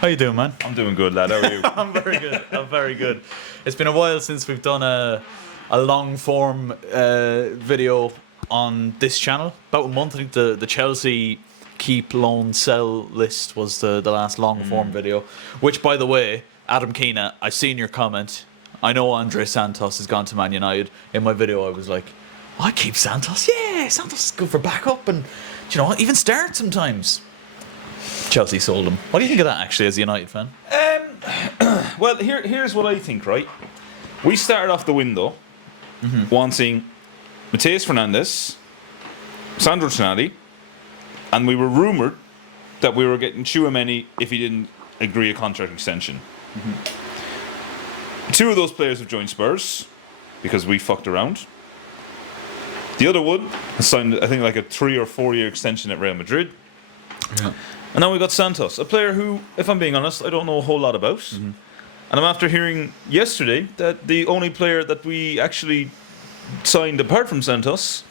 How you doing, man? I'm doing good, lad. How are you? I'm very good. I'm very good. It's been a while since we've done a long form video on this channel. About a month. I think the Chelsea keep, loan, sell list was the last long form video. Which, by the way, Adam Keena, I've seen your comment. I know Andre Santos has gone to Man United. In my video, I was like, I keep Santos. Yeah, Santos is good for backup, and you know, even start sometimes. Chelsea sold him. What do you think of that, actually, as a United fan? Well, here's what I think, right? We started off the window wanting Mateus Fernandes, Sandro Tonali, and we were rumoured that we were getting Tchouaméni if he didn't agree a contract extension. Two of those players have joined Spurs because we fucked around. The other one has signed, I think, like a 3 or 4 year extension at Real Madrid. Yeah. And now we got Santos, a player who, if I'm being honest, I don't know a whole lot about. And I'm after hearing yesterday that the only player that we actually signed apart from Santos,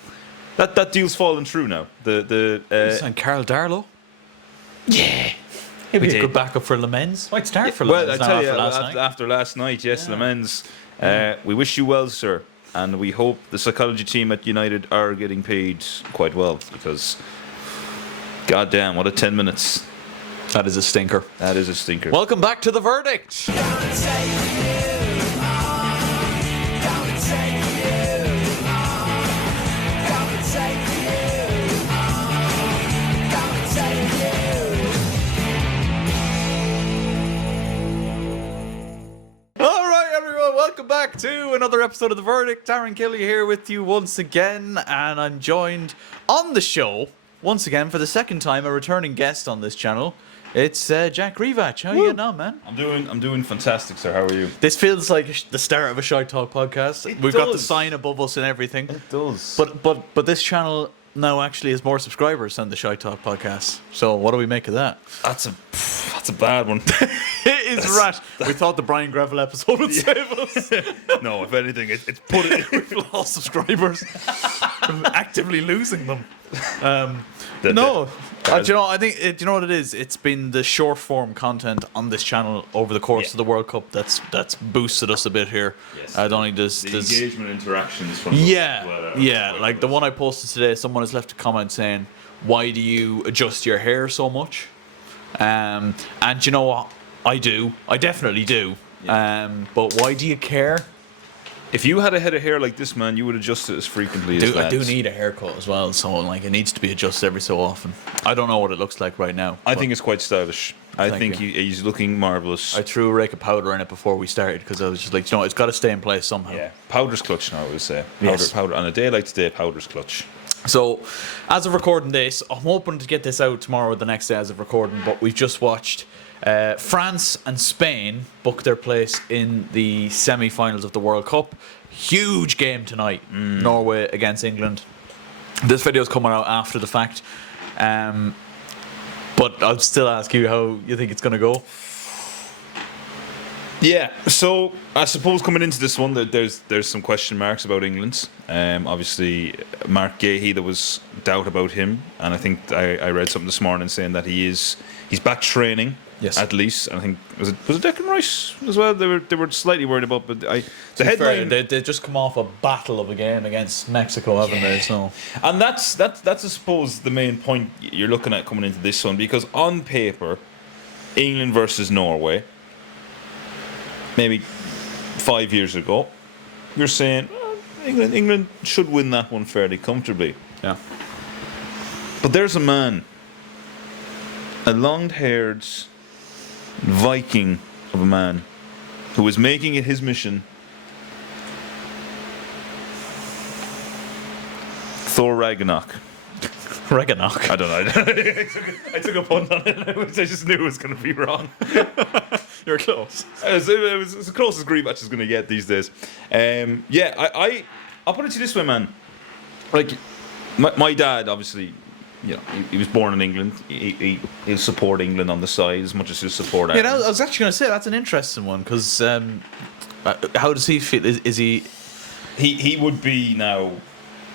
that deal's fallen through now. And Carl Darlow? Yeah. He'd be a good backup for Lemens. Might start for Lemens. Well, I tell you, after last night, yes, Lemens, we wish you well, sir. And we hope the psychology team at United are getting paid quite well, because God damn, what a 10 minutes. That is a stinker. That is a stinker. Welcome back to The Verdict. Welcome back to another episode of The Verdict. Darren Kelly here with you once again, and I'm joined on the show once again for the second time, a returning guest on this channel. It's Jack Rivach. How are you getting on, man? I'm doing fantastic, sir. How are you? This feels like the start of a Shy Talk podcast. We've got the sign above us and everything. It does. But this channel now actually has more subscribers than the Shy Talk podcast. So what do we make of that? That's a bad one. It is rash. We thought the Brian Greville episode would save us. No, if anything, it's put it. We've lost subscribers. I'm actively losing them. Do you know, I think do you know what it is? It's been the short form content on this channel over the course of the World Cup that's boosted us a bit here. Yes. I don't think there's engagement interactions from like the one I posted today. Someone has left a comment saying, "Why do you adjust your hair so much?" And you know what? I do. I definitely do. Yeah. But why do you care? If you had a head of hair like this, man, you would adjust it as frequently as that. I do need a haircut as well, so like it needs to be adjusted every so often. I don't know what it looks like right now. I think it's quite stylish. I think he's looking marvellous. I threw a rake of powder in it before we started because I was just like, you know, it's got to stay in place somehow. Yeah, powder's clutch now, I would say. Yes. Powder. On a day like today, powder's clutch. So, as of recording this, I'm hoping to get this out tomorrow or the next day as of recording, but we've just watched France and Spain book their place in the semi-finals of the World Cup. Huge game tonight, Norway against England. This video is coming out after the fact, but I'll still ask you how you think it's going to go. Yeah, so I suppose coming into this one, there's some question marks about England. Obviously, Mark Gahey, there was doubt about him, and I think I read something this morning saying that he's back training. Yes. At least, and I think was it Declan Rice as well. They were slightly worried about, but the headline. They just come off a battle of a game against Mexico, haven't they? So, and that's I suppose the main point you're looking at coming into this one, because on paper, England versus Norway, maybe 5 years ago, you're saying England should win that one fairly comfortably. yeah. But there's a man, a long-haired Viking of a man, who is making it his mission. Thor Ragnarok. Ragnarok. I don't know. I took a punt on it. I just knew it was going to be wrong. You're close. It was as close as Greenwich is going to get these days. I'll put it to you this way, man. Like, my dad, obviously, you know, he was born in England. He'll support England on the side as much as he'll support Ireland. Yeah, I was actually going to say that's an interesting one because how does he feel? Is he? He would be now.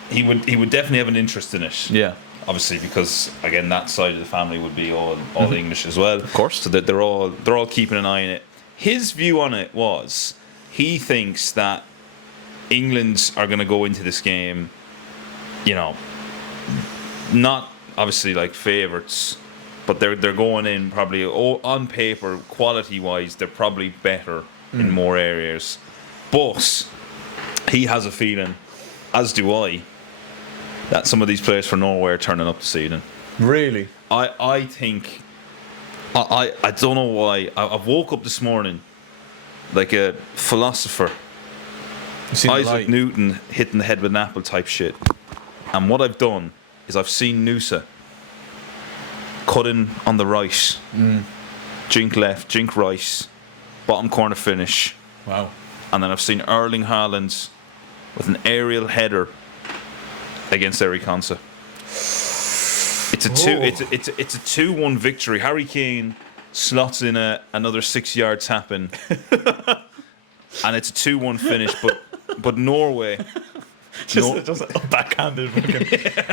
He would definitely have an interest in it. Yeah. obviously because again that side of the family would be all English as well. Of course. So that they're all keeping an eye on it. His view on it was he thinks that England are going to go into this game, you know, not obviously like favourites, but they're going in probably on paper, quality wise, they're probably better in more areas. But he has a feeling, as do I, that some of these players for Norway are turning up this evening. Really? I think I don't know why. I woke up this morning like a philosopher, Isaac Newton hitting the head with an apple type shit. And what I've done is I've seen Noosa cut in on the right, jink left, jink right, bottom corner finish. Wow. And then I've seen Erling Haaland with an aerial header against Eric Konsa. It's a 2-1 victory. Harry Kane slots in another 6-yard tap in, and it's a 2-1 finish. But Norway just a backhanded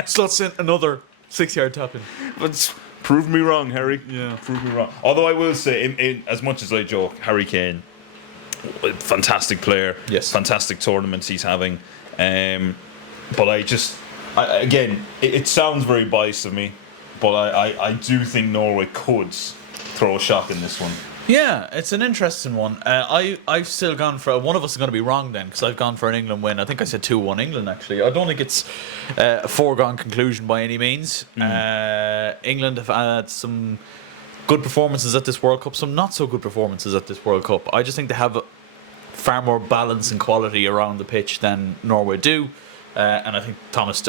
slots in another 6-yard tap in. But prove me wrong, Harry. Yeah, prove me wrong. Although I will say, in as much as I joke, Harry Kane, fantastic player. Yes, fantastic tournaments he's having. But again, it sounds very biased of me, but I do think Norway could throw a shock in this one. Yeah, it's an interesting one. I've still gone for... One of us is going to be wrong then, because I've gone for an England win. I think I said 2-1 England, actually. I don't think it's a foregone conclusion by any means. England have had some good performances at this World Cup, some not so good performances at this World Cup. I just think they have far more balance and quality around the pitch than Norway do. And I think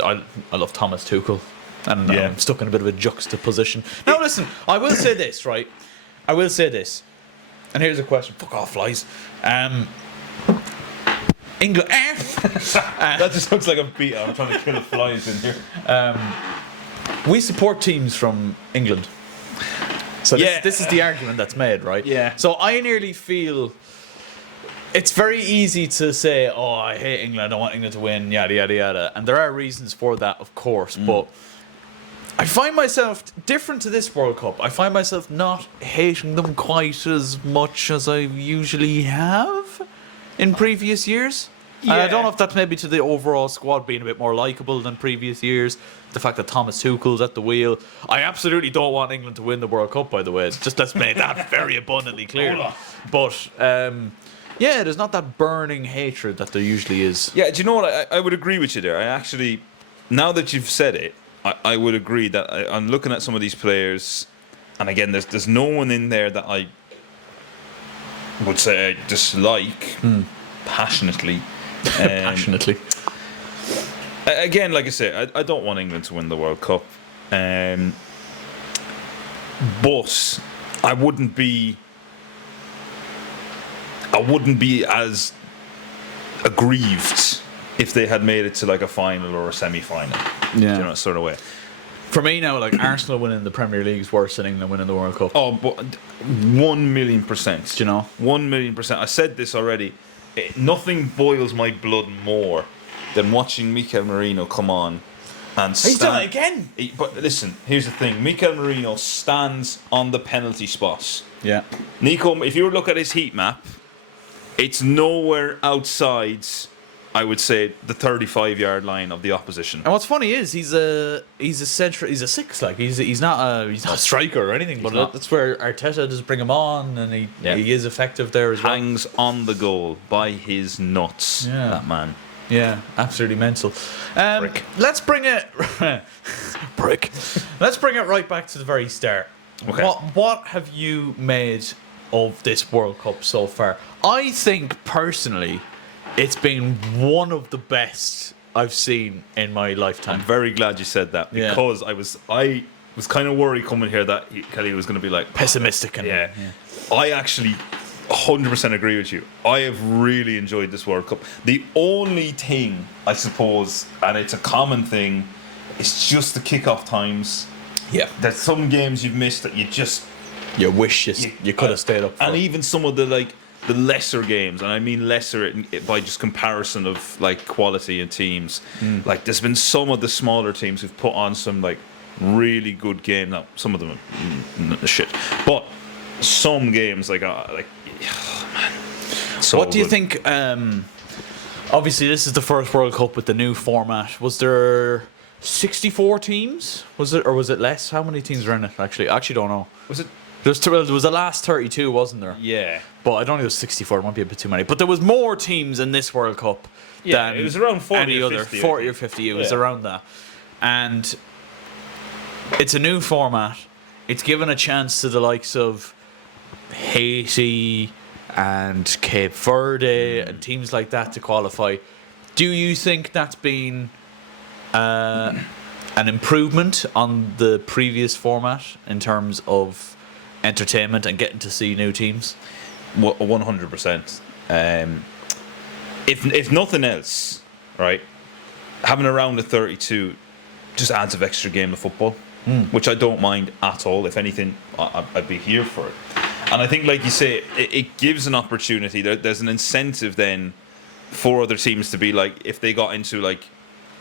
I love Thomas Tuchel. And I'm stuck in a bit of a juxtaposition. Now listen, I will say this, right? I will say this. And here's a question. Fuck off, flies. England. That just looks like a beat. I'm trying to kill the flies in here. We support teams from England. So this is the argument that's made, right? Yeah. So I nearly feel it's very easy to say, oh, I hate England, I want England to win, yada, yada, yada. And there are reasons for that, of course. But I find myself different to this World Cup. I find myself not hating them quite as much as I usually have in previous years. Yeah. And I don't know if that's maybe to the overall squad being a bit more likeable than previous years. The fact that Thomas Tuchel's at the wheel. I absolutely don't want England to win the World Cup, by the way. It's just let's make that very abundantly clear. But yeah, there's not that burning hatred that there usually is. Yeah, do you know what? I would agree with you there. I actually, now that you've said it, I would agree that I'm looking at some of these players, and again, there's no one in there that I would say I dislike passionately. Passionately. Again, like I say, I don't want England to win the World Cup, but I wouldn't be as aggrieved if they had made it to like a final or a semi-final. Yeah, you know, sort of way. For me now, like Arsenal winning the Premier League is worse than England winning the World Cup. Oh, but 1,000,000%. Do you know? 1,000,000%. I said this already. Nothing boils my blood more than watching Mikel Merino come on and stand. He's done it again. But listen, here's the thing. Mikel Merino stands on the penalty spot. Yeah. Nico, if you look at his heat map, it's nowhere outside, I would say, the 35-yard line of the opposition. And what's funny is he's a six, like he's not a striker or anything. But that's where Arteta does bring him on, and he is effective there as well. Hangs on the goal by his nuts. Yeah. That man. Yeah, absolutely mental. Brick. Let's bring it brick. Let's bring it right back to the very start. Okay. What have you made of this World Cup so far? I think personally, it's been one of the best I've seen in my lifetime. I'm very glad you said that, because I was kind of worried coming here that Kelly was going to be like pessimistic. And I actually 100% agree with you. I have really enjoyed this World Cup. The only thing, I suppose, and it's a common thing, it's just the kickoff times. Yeah, there's some games you've missed that you wish you could have stayed up for. And even some of the lesser games, and I mean lesser by just comparison of like quality and teams. Like there's been some of the smaller teams who've put on some like really good games. Now, some of them are shit, but some games like so What do you good. think? Obviously, this is the first World Cup with the new format. Was there 64 teams? Was it, or was it less? How many teams were in it? Actually, I actually don't know. Was it? There was the last 32, wasn't there? Yeah. But I don't think it was 64. It might be a bit too many. But there was more teams in this World Cup Yeah, than it was around 40 any or other. 50, I 40 or think. 50. It was Yeah. around that. And it's a new format. It's given a chance to the likes of Haiti and Cape Verde and teams like that to qualify. Do you think that's been an improvement on the previous format in terms of entertainment and getting to see new teams? 100%. If nothing else, right, having a round of 32 just adds an extra game of football, which I don't mind at all. If anything, I'd be here for it. And I think, like you say, it gives an opportunity. There's an incentive then for other teams to be like, if they got into like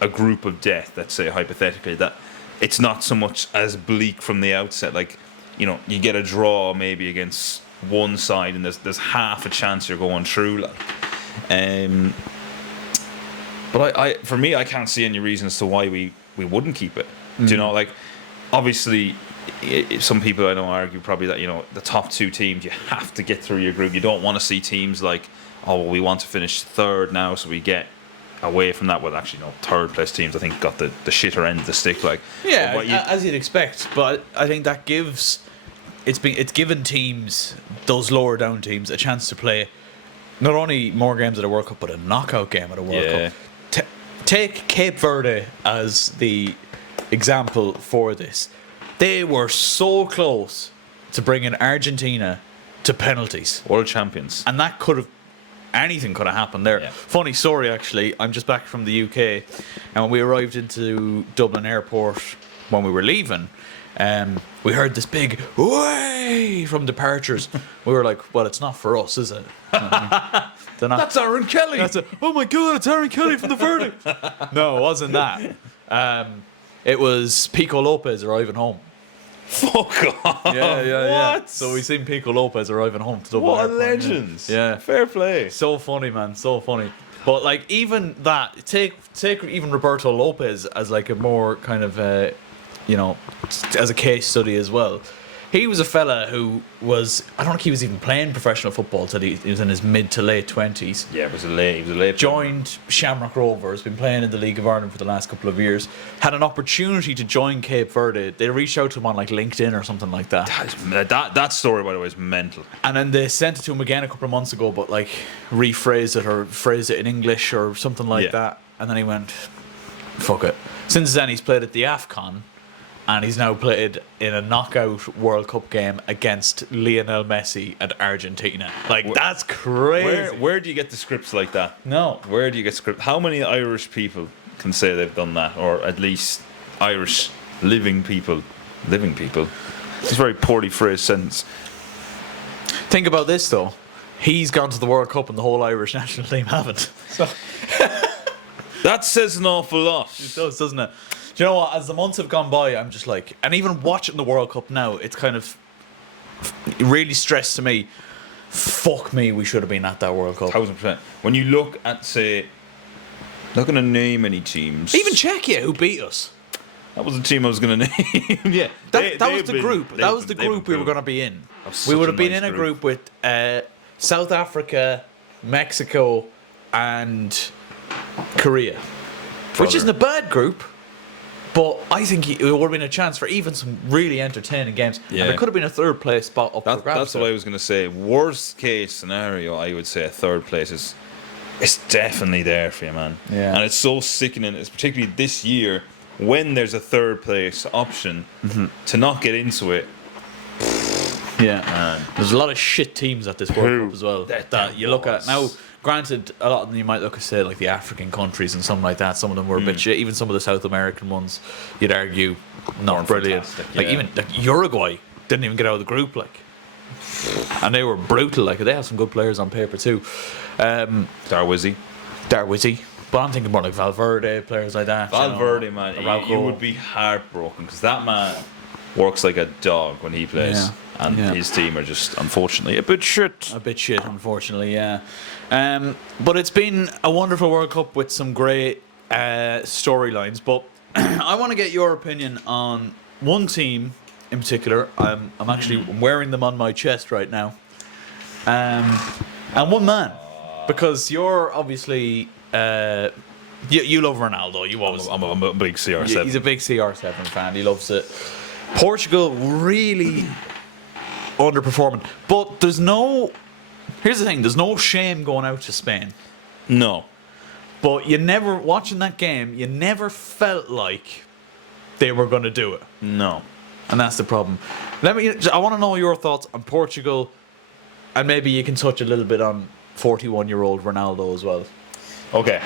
a group of death, let's say hypothetically, that it's not so much as bleak from the outset. Like, you know, you get a draw maybe against one side, and there's half a chance you're going through. Like, but I for me, I can't see any reason as to why we wouldn't keep it. Do you know, like, obviously, some people I know argue probably that, you know, the top two teams, you have to get through your group. You don't want to see teams like, oh, well, we want to finish third now, so we get away from that. Well, actually, no, third place teams I think got the shitter end of the stick. Like, Yeah, but as you'd expect. But I think that it's given teams, those lower down teams, a chance to play not only more games at a World Cup, but a knockout game at a World Yeah. Cup. Take Cape Verde as the example for this. They were so close to bringing Argentina to penalties, world champions. and that anything could have happened there. Yeah. Funny story, actually. I'm just back from the UK, and when we arrived into Dublin Airport when we were leaving, we heard this big "way" from departures. We were like, "Well, it's not for us, is it?" They're not. That's Aaron Kelly. Oh my God, it's Aaron Kelly from the verdict. No, it wasn't that. It was Pico Lopez arriving home. Fuck off. Yeah. What? So we seen Pico Lopez arriving home to Dublin. What a Airport, legend. Yeah. Fair play. So funny, man. So funny. But like even that, take even Roberto Lopez as like a more kind of as a case study as well. He was a fella who I don't think he was even playing professional football till he was in his mid to late 20s. Yeah, he was a late. Joined Shamrock Rovers, been playing in the League of Ireland for the last couple of years. Had an opportunity to join Cape Verde. They reached out to him on like LinkedIn or something like that. That story, by the way, is mental. And then they sent it to him again a couple of months ago, but like rephrased it or phrased it in English or something like Yeah. that. And then he went, fuck it. Since then, he's played at the AFCON, and he's now played in a knockout World Cup game against Lionel Messi and Argentina. Like, that's crazy. Where do you get the scripts like that? No. Where do you get scripts? How many Irish people can say they've done that, or at least Irish living people? It's a very poorly phrased sentence. Think about this, though. He's gone to the World Cup and the whole Irish national team haven't. So That says an awful lot. it does, doesn't it? Do you know what? As the months have gone by, I'm just like, and even watching the World Cup now, it's kind of really stressed to me. Fuck me, we should have been at that World Cup. 1000%. When you look at, say, not going to name any teams. Even Czechia, who beat us. That was the team I was going to name. Yeah, That was the group. That was the group we were going to be in. We would have been in a group with South Africa, Mexico, and Korea, which isn't a bad group. But I think it would have been a chance for even some really entertaining games. Yeah. And there could have been a third place spot up for grabs. That's what I was going to say. Worst case scenario, I would say a third place is definitely there for you, man. Yeah. And it's so sickening, it's particularly this year when there's a third place option to not get into it. Yeah. Man. There's a lot of shit teams at this World Who? Cup as well. That That you look at was. now. Granted, a lot of them you might look at, say, like the African countries and something like that. Some of them were a bit shit. Even some of the South American ones, you'd argue, not Weren't brilliant. fantastic, Like yeah. even like Uruguay didn't even get out of the group, like, and they were brutal. Like they have some good players on paper too. Darwizzy. Darwizzy, But I'm thinking more like Valverde, players like that. Valverde, man, Araujo. you would be heartbroken because that man works like a dog when he plays, Yeah. and Yeah. his team are just unfortunately a bit shit. A bit shit, unfortunately, yeah. But it's been a wonderful World Cup with some great storylines. But I want to get your opinion on one team in particular. I'm actually wearing them on my chest right now. And one man, because you're obviously you love Ronaldo. You always I'm a big CR7. He's a big CR7 fan. He loves it. Portugal really underperforming. But there's no... Here's the thing. There's no shame going out to Spain. No. But you never... Watching that game, you never felt like they were going to do it. No. And that's the problem. I want to know your thoughts on Portugal. And maybe you can touch a little bit on 41-year-old Ronaldo as well. Okay.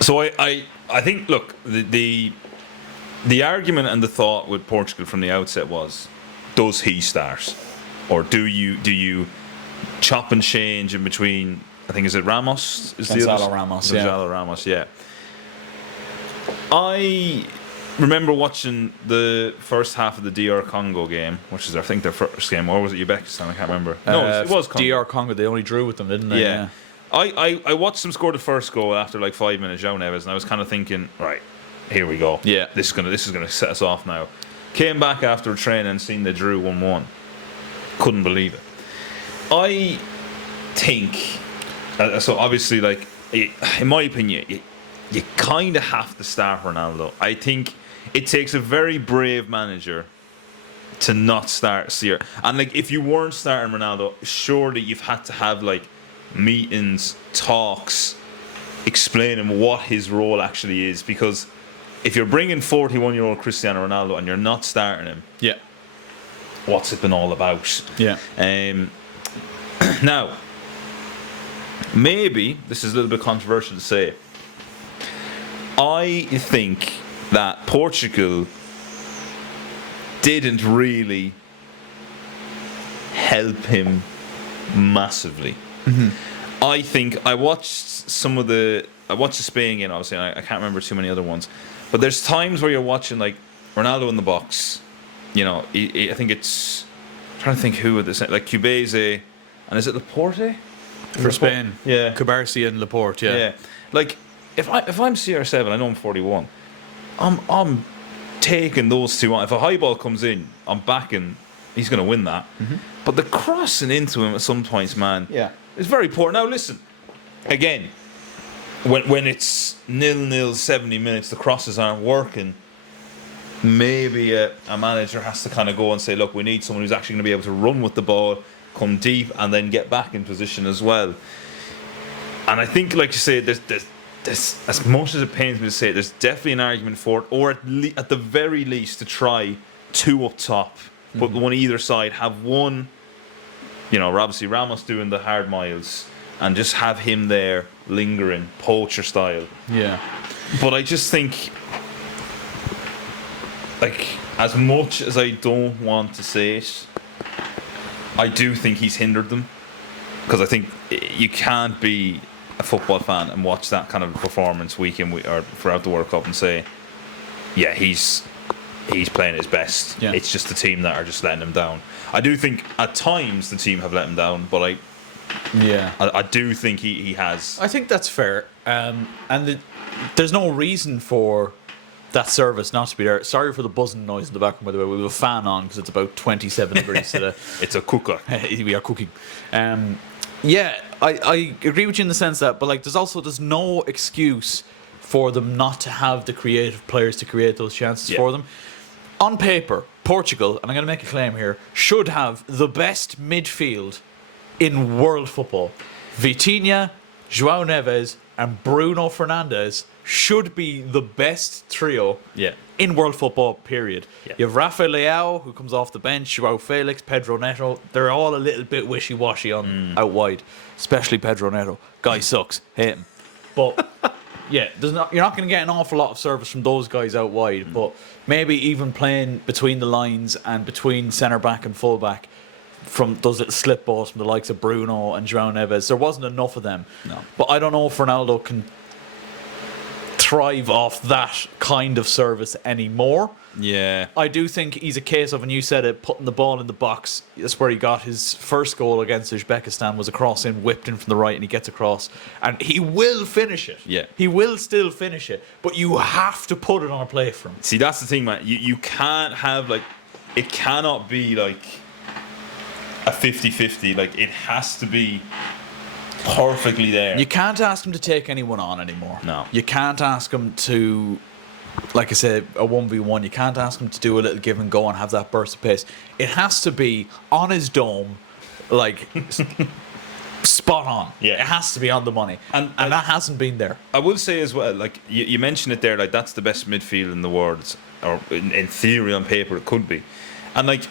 So I think, look, the argument and the thought with Portugal from the outset was, does he start? Or do you chop and change in between, I think, is it Ramos? Gonzalo Ramos, yeah. Gonzalo Ramos, yeah. I remember watching the first half of the DR Congo game, which is, I think, their first game. Or was it Uzbekistan? I can't remember. No, it was Congo. DR Congo, they only drew with them, didn't they? Yeah. I watched them score the first goal after like 5 minutes, João Neves, and I was kind of thinking, right, here we go. Yeah. This is gonna set us off now. Came back after training and seen they drew 1-1. Couldn't believe it. I think so. Obviously, like in my opinion, you kind of have to start Ronaldo. I think it takes a very brave manager to not start Sear. And like, if you weren't starting Ronaldo, surely you've had to have like meetings, talks, explaining what his role actually is. Because if you're bringing 41-year-old Cristiano Ronaldo and you're not starting him, Yeah. what's it been all about? Yeah. Now, maybe this is a little bit controversial to say. I think that Portugal didn't really help him massively. I think I watched the Spain game, obviously, and I can't remember too many other ones. But there's times where you're watching like Ronaldo in the box. You know, I think it's, I'm trying to think who at this, like Cubase, and is it Laporte For Spain. Yeah. Kubarsi and Laporte, yeah. Yeah. Like if I'm CR7, I know I'm 41. I'm taking those two on. If a high ball comes in, I'm backing. He's going to win that. But the crossing into him at some points, man, Yeah. is very poor. Now listen, again, when it's 0-0, 70 minutes, the crosses aren't working. Maybe a manager has to kind of go and say, look, we need someone who's actually going to be able to run with the ball, come deep, and then get back in position as well. And I think, like you say, there's as much as it pains me to say it, there's definitely an argument for it, or at the very least to try two up top, put one either side, have one, you know, obviously Ramos doing the hard miles, and just have him there lingering, poacher style. Yeah. But I just think, like, as much as I don't want to say it, I do think he's hindered them. Because I think you can't be a football fan and watch that kind of performance week in or throughout the World Cup and say, yeah, he's playing his best. Yeah. It's just the team that are just letting him down. I do think at times the team have let him down, but I do think he has. I think that's fair. There's no reason for that service not to be there. Sorry for the buzzing noise in the background, by the way. We have a fan on because it's about 27 degrees today. It's a cooker. We are cooking. Yeah, I agree with you in the sense that, but like, there's no excuse for them not to have the creative players to create those chances for them. On paper, Portugal, and I'm going to make a claim here, should have the best midfield in world football. Vitinha, João Neves, and Bruno Fernandes should be the best trio in world football, period. Yeah. You have Rafael Leao, who comes off the bench, João Felix, Pedro Neto. They're all a little bit wishy-washy on out wide, especially Pedro Neto. Guy sucks. Hate him. But yeah, you're not going to get an awful lot of service from those guys out wide, but maybe even playing between the lines and between centre-back and full-back from those little slip balls from the likes of Bruno and João Neves, there wasn't enough of them. No. But I don't know if Ronaldo can thrive off that kind of service anymore. Yeah. I do think he's a case of, and you said it, putting the ball in the box. That's where he got his first goal against Uzbekistan, was a cross in, whipped in from the right, and he gets across. And he will finish it. Yeah. He will still finish it. But you have to put it on a plate for him. See, that's the thing, man. You can't have, like, it cannot be, like, a 50-50. Like, it has to be perfectly there. You can't ask him to take anyone on anymore. No. You can't ask him to, like I said, a 1v1. You can't ask him to do a little give and go and have that burst of pace. It has to be on his dome, like, spot on. Yeah. It has to be on the money. And that hasn't been there. I will say as well, like, you mentioned it there, like, that's the best midfield in the world. Or in theory, on paper, it could be. And, like,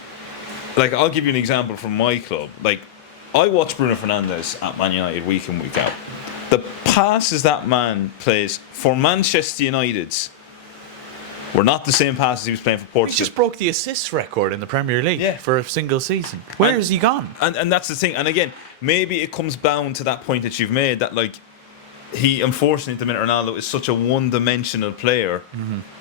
I'll give you an example from my club. Like, I watch Bruno Fernandes at Man United week in, week out. The passes that man plays for Manchester United's were not the same passes he was playing for He Portugal. just broke the assist record in the Premier League for a single season. Where has he gone? And that's the thing. And again, maybe it comes down to that point that you've made, that, like, he, unfortunately, at the minute, Ronaldo is such a one-dimensional player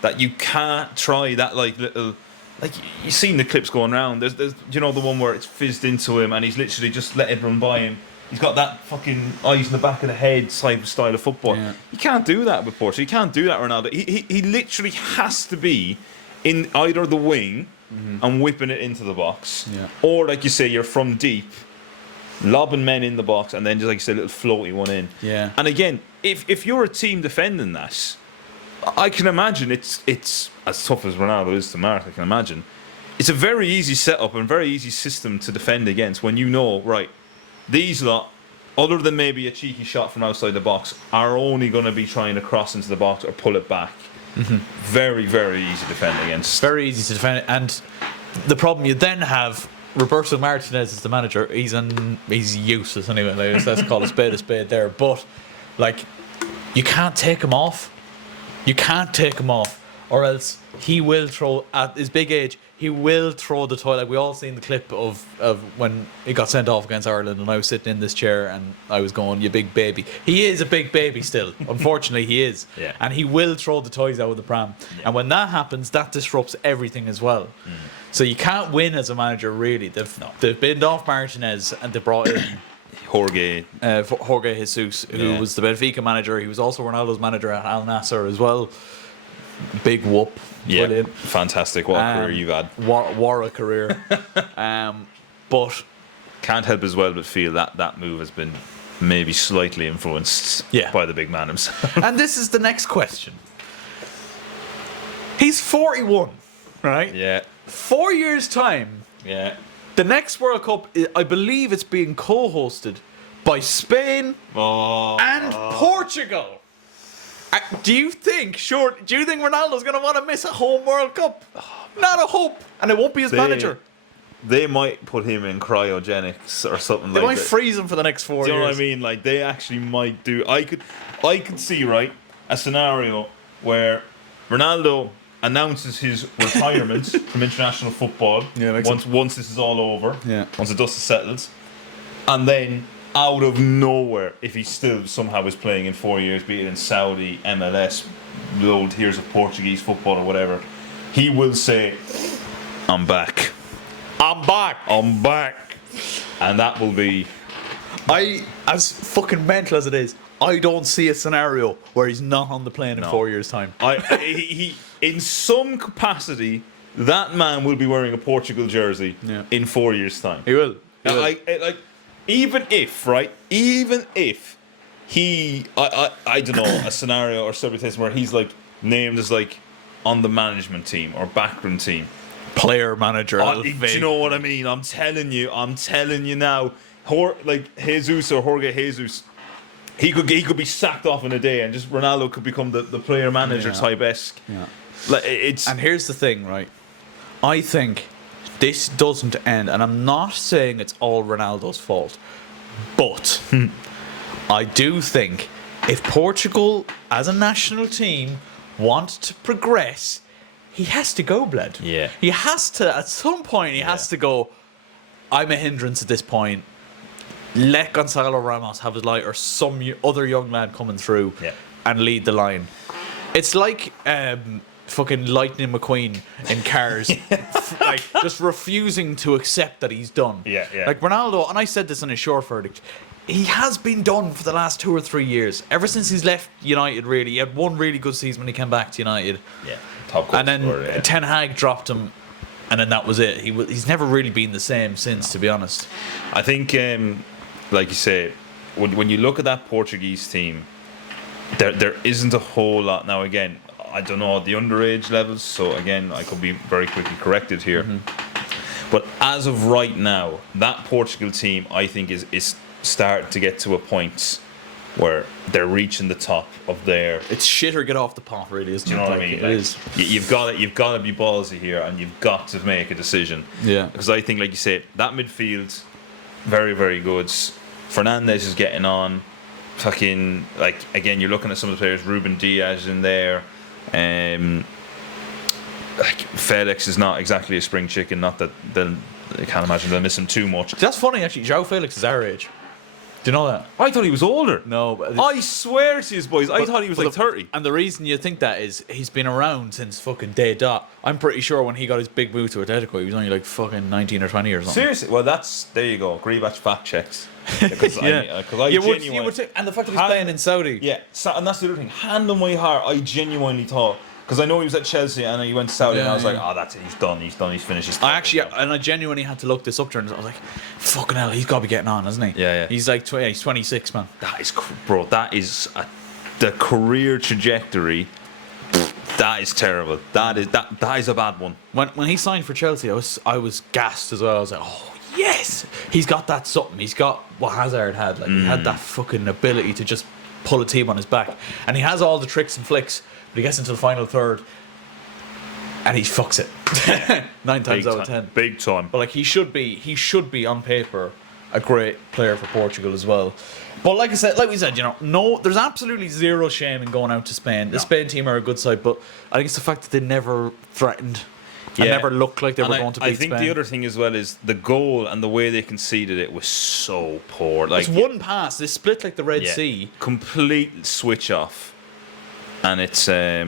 that you can't try that, like, little... Like, you've seen the clips going around. There's you know, the one where it's fizzed into him and he's literally just let it run by him. He's got that fucking eyes in the back of the head style of football. Yeah. You can't do that with Portugal. You can't do that, Ronaldo. He literally has to be in either the wing and whipping it into the box, or, like you say, you're from deep, lobbing men in the box, and then just, like you say, a little floaty one in. Yeah. And again, if you're a team defending that, I can imagine it's as tough as Ronaldo is to mark. I can imagine it's a very easy setup and very easy system to defend against when you know, right, these lot, other than maybe a cheeky shot from outside the box, are only going to be trying to cross into the box or pull it back. Very, very easy to defend against. Very easy to defend. And the problem you then have, Roberto Martinez is the manager. He's useless anyway. Let's call a spade there. But, like, you can't take him off. You can't take him off, or else he will throw, at his big age, he will throw the toy. Like, we all seen the clip of when he got sent off against Ireland, and I was sitting in this chair and I was going, "You big baby." He is a big baby still. Unfortunately, he is. Yeah. And he will throw the toys out of the pram. Yeah. And when that happens, that disrupts everything as well. So you can't win as a manager, really. They've binned off Martinez and they brought in Jorge Jesus, who was the Benfica manager. He was also Ronaldo's manager at Al Nassr as well. Big whoop. Yeah, brilliant. fantastic. What a career you've had. What a career. But can't help as well but feel that move has been maybe slightly influenced by the big man himself. And this is the next question. He's 41, right? Yeah. 4 years' time. Yeah. The next World Cup, I believe it's being co-hosted by Spain and Portugal. Do you think Ronaldo's going to want to miss a home World Cup? Not a hope. And it won't be his manager. They might put him in cryogenics or something like that. They might freeze him for the next 4 years. Do you know what I mean? Like, they actually might do. I could see, right, a scenario where Ronaldo announces his retirement from international football once this is all over, once the dust is settled, and then out of nowhere, if he still somehow is playing in 4 years, be it in Saudi, MLS, the old here's of Portuguese football or whatever, he will say, I'm back. And that will be... as fucking mental as it is, I don't see a scenario where he's not on the plane in 4 years' time. He in some capacity, that man will be wearing a Portugal jersey in 4 years' time. He will. Even if he, I don't know, a scenario or something where he's like named as like on the management team or backroom team, player manager. Do you know what I mean? I'm telling you now. Like Jesus or Jorge Jesus, he could be sacked off in a day, and just Ronaldo could become the player manager type esque. Yeah. Like, and here's the thing, right? I think this doesn't end, and I'm not saying it's all Ronaldo's fault, but I do think if Portugal as a national team want to progress, he has to go, Bled. Yeah. He has to, at some point, he has to go, I'm a hindrance at this point. Let Gonzalo Ramos have his light, or some other young lad coming through and lead the line. It's like fucking Lightning McQueen in Cars, like just refusing to accept that he's done. Yeah. Like Ronaldo, and I said this in a short verdict. He has been done for the last 2 or 3 years. Ever since he's left United, really. He had one really good season when he came back to United. Yeah, top goal And then scorer, yeah. Ten Hag dropped him, and then that was it. He's never really been the same since, to be honest. I think, like you say, when you look at that Portuguese team, there isn't a whole lot. Now, again, I don't know the underage levels, so again, I could be very quickly corrected here. But as of right now, that Portugal team, I think, is starting to get to a point where they're reaching the top of their. It's shit or get off the pot, really, isn't Do you know it? what I mean? It Like, is. You've got to be ballsy here, and you've got to make a decision. Yeah. Because I think, like you said, that midfield, very, very good. Fernandes is getting on. Fucking, like, again, you're looking at some of the players. Ruben Diaz in there. Like, Felix is not exactly a spring chicken. Not that I can't imagine they'll miss him too much. That's funny, actually. João Felix is our age. Do you know that? I thought he was older. No, but I swear to you, boys, I thought he was like 30. And the reason you think that is he's been around since fucking day dot. I'm pretty sure when he got his big move to Atletico, he was only like fucking 19 or 20 or something. Seriously? Well, there you go. Grivach fact checks. Because Yeah. I you genuinely. would think, and the fact that he's playing in Saudi. Yeah, and that's the other thing. Hand on my heart, I genuinely thought, because I know he was at Chelsea and he went to Saudi, and I was like, oh, that's it, he's done, he's finished. I genuinely had to look this up during this. I was like, fucking hell, he's got to be getting on, hasn't he? Yeah. He's like, he's 26, man. That is, bro, that is the career trajectory. That is terrible. That is a bad one. When he signed for Chelsea, I was gassed as well. I was like, oh yes, he's got that something. He's got what Hazard had. Like he had that fucking ability to just pull a team on his back, and he has all the tricks and flicks. But he gets into the final third, and he fucks it 9 times out of 10. Big time. But like he should be on paper a great player for Portugal as well. But like we said, no, there's absolutely zero shame in going out to Spain. The Spain team are a good side, but I think it's the fact that they never threatened. And never looked like they were going to beat I think Spain. the other thing as well is the goal and the way they conceded it was so poor. Like it's one pass. They split like the Red Sea. Complete switch off, and it's for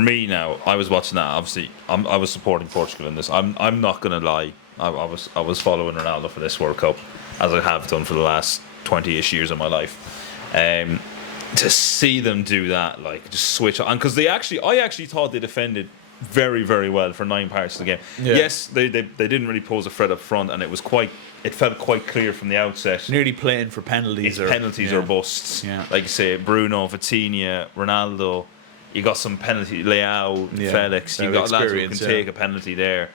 me now. I was watching that. Obviously, I was supporting Portugal in this. I'm not gonna lie. I was following Ronaldo for this World Cup, as I have done for the last 20-ish years of my life. To see them do that, like just switch on, because I actually thought they defended very, very well for 9 parts of the game. Yeah. Yes, they didn't really pose a threat up front, and it felt quite clear from the outset. Nearly playing for penalties or busts. Yeah. Like you say, Bruno, Vitinha, Ronaldo. You got some penalty, Leao, Felix. You got lads who can take a penalty there.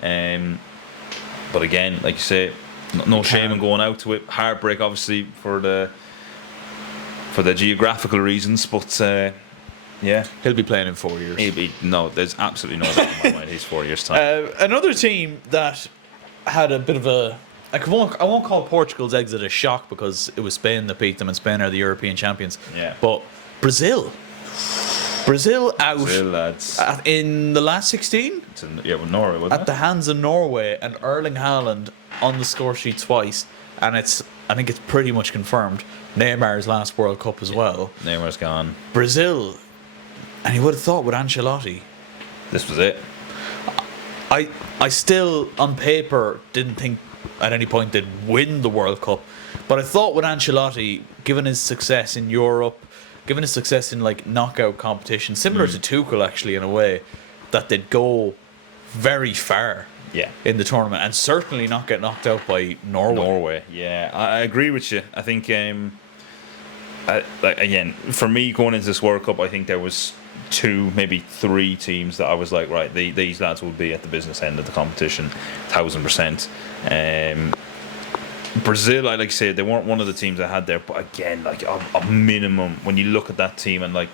But again, like you say, no shame in going out to it. Heartbreak, obviously, for the geographical reasons, but yeah, he'll be playing in 4 years. There's absolutely no doubt in my mind. He's 4 years time. Another team that had a bit of a I won't call Portugal's exit a shock because it was Spain that beat them, and Spain are the European champions. Yeah. But Brazil out Brazil, lads. in the last 16 with Norway, wasn't at the hands of Norway, and Erling Haaland on the score sheet twice, and I think it's pretty much confirmed Neymar's last World Cup as well. Neymar's gone. Brazil, and you would have thought with Ancelotti, this was it. I still on paper didn't think at any point they'd win the World Cup, but I thought with Ancelotti, given his success in Europe, given his success in like knockout competition, similar to Tuchel actually in a way, that they'd go very far in the tournament, and certainly not get knocked out by Norway. Yeah, I agree with you. I think again, for me going into this World Cup, I think there was 2, maybe 3 teams that I was like, right, these lads will be at the business end of the competition, 1000%. Brazil, like I say, they weren't one of the teams I had there, but again, like a minimum, when you look at that team and like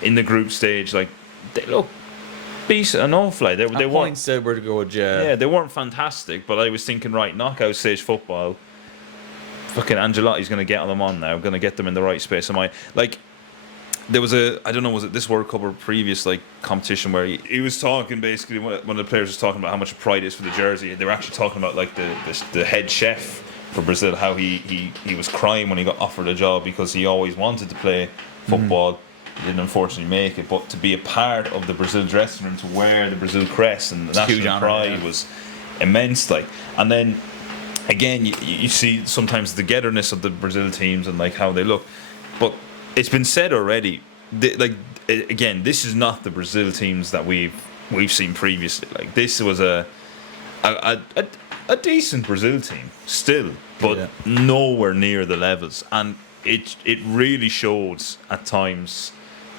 in the group stage, like they look decent enough. Like they weren't. Points they were good, yeah, they weren't fantastic, but I was thinking, right, knockout stage football. Fucking Ancelotti's going to get them on now. Going to get them in the right space. There was I don't know, was it this World Cup or previous like competition where he was talking, basically one of the players was talking about how much pride is for the jersey. They were actually talking about like the head chef for Brazil, how he was crying when he got offered a job because he always wanted to play football. He didn't unfortunately make it, but to be a part of the Brazil dressing room, to wear the Brazil crest and the huge national honour, pride yeah. was immense. Like, and then again, you see sometimes the togetherness of the Brazil teams and like how they look, but it's been said already. Again, this is not the Brazil teams that we've seen previously. Like, this was a decent Brazil team still, but Yeah. nowhere near the levels, and it really shows at times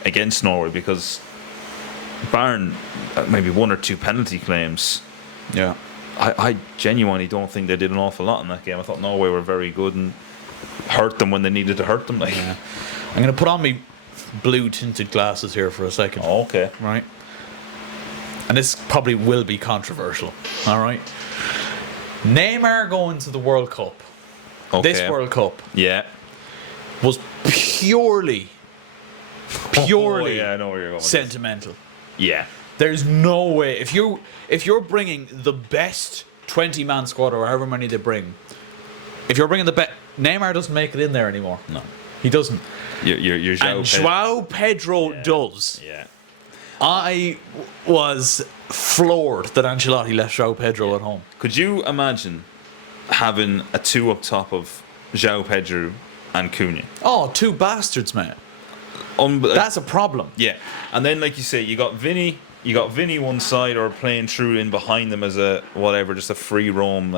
against Norway, because barring maybe one or two penalty claims, Yeah. I genuinely don't think they did an awful lot in that game. I thought Norway were very good and hurt them when they needed to hurt them. Like, Yeah. I'm going to put on me blue tinted glasses here for a second. oh, okay, Right? And this probably will be controversial. All right? Neymar going to the World Cup. okay, This World Cup yeah, was purely Oh, yeah, I know where you're going with this. sentimental. Yeah, There's no way if you're bringing the best 20-man squad or however many they bring, if you're bringing the best, Neymar doesn't make it in there anymore. no, He doesn't. you're And João Pedro does. Yeah. I was floored that Ancelotti left João Pedro at home. Could you imagine having a two up top of João Pedro and Cunha? Oh, two bastards, man. That's a problem. yeah. And then, like you say, you got Vinny one side, or playing through in behind them as a whatever, just a free roam.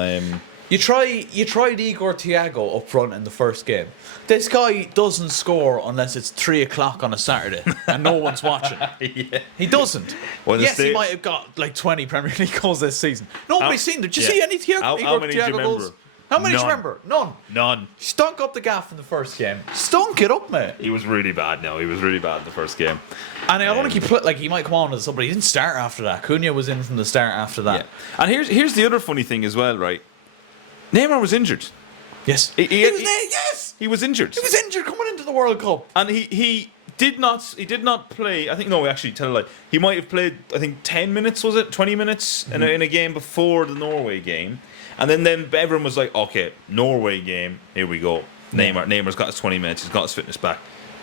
You tried Igor Thiago up front in the first game. This guy doesn't score unless it's 3 o'clock on a Saturday and no one's watching. Yeah. He doesn't. Well, the Yes, he state- might have got like 20 Premier League goals this season. Nobody's seen them. Did you yeah. see any Igor How many do you Thiago goals? remember? How many do you None. remember? None. None. Stunk up the gaff in the first game. Stunk it up, mate. He was really bad. No, he was really bad in the first game. And I don't think he put he might come on as somebody. He didn't start after that. Cunha was in from the start after that. Yeah. And here's the other funny thing as well, right? Neymar was injured. Yes. He Yes. He was injured. He was injured coming into the World Cup. And he did not play. I think, no, actually, tell a lie. He might have played, I think, 10 minutes, was it? 20 minutes in a game before the Norway game. And then everyone was like, okay, Norway game, here we go. Neymar's got his 20 minutes, he's got his fitness back.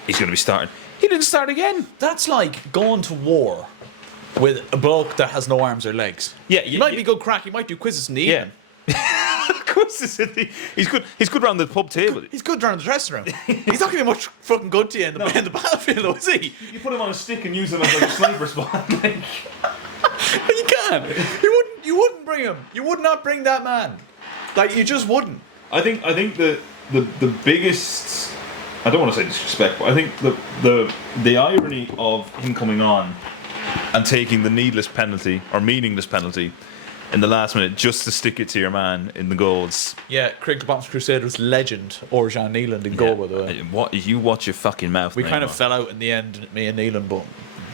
He's going to be starting. He didn't start again. That's like going to war with a bloke that has no arms or legs. Yeah, He might be good crack. He might do quizzes in the Yeah. evening. Of course, he's good. He's good around the pub table. He's good around the dressing room. He's not going to be much fucking good to you in the battlefield, though, is he? You put him on a stick and use him as like a sniper spot. Like. You can't. You wouldn't bring him. You would not bring that man. Like, you just wouldn't. I think the biggest, I don't want to say disrespect, but I think the irony of him coming on and taking the needless penalty or meaningless penalty in the last minute just to stick it to your man in the goals. Yeah, Craig the Bombs Crusaders legend, Orjan Neeland in goal, by the way. What you watch your fucking mouth. We Neymar. kind of fell out in the end, me and Neeland, but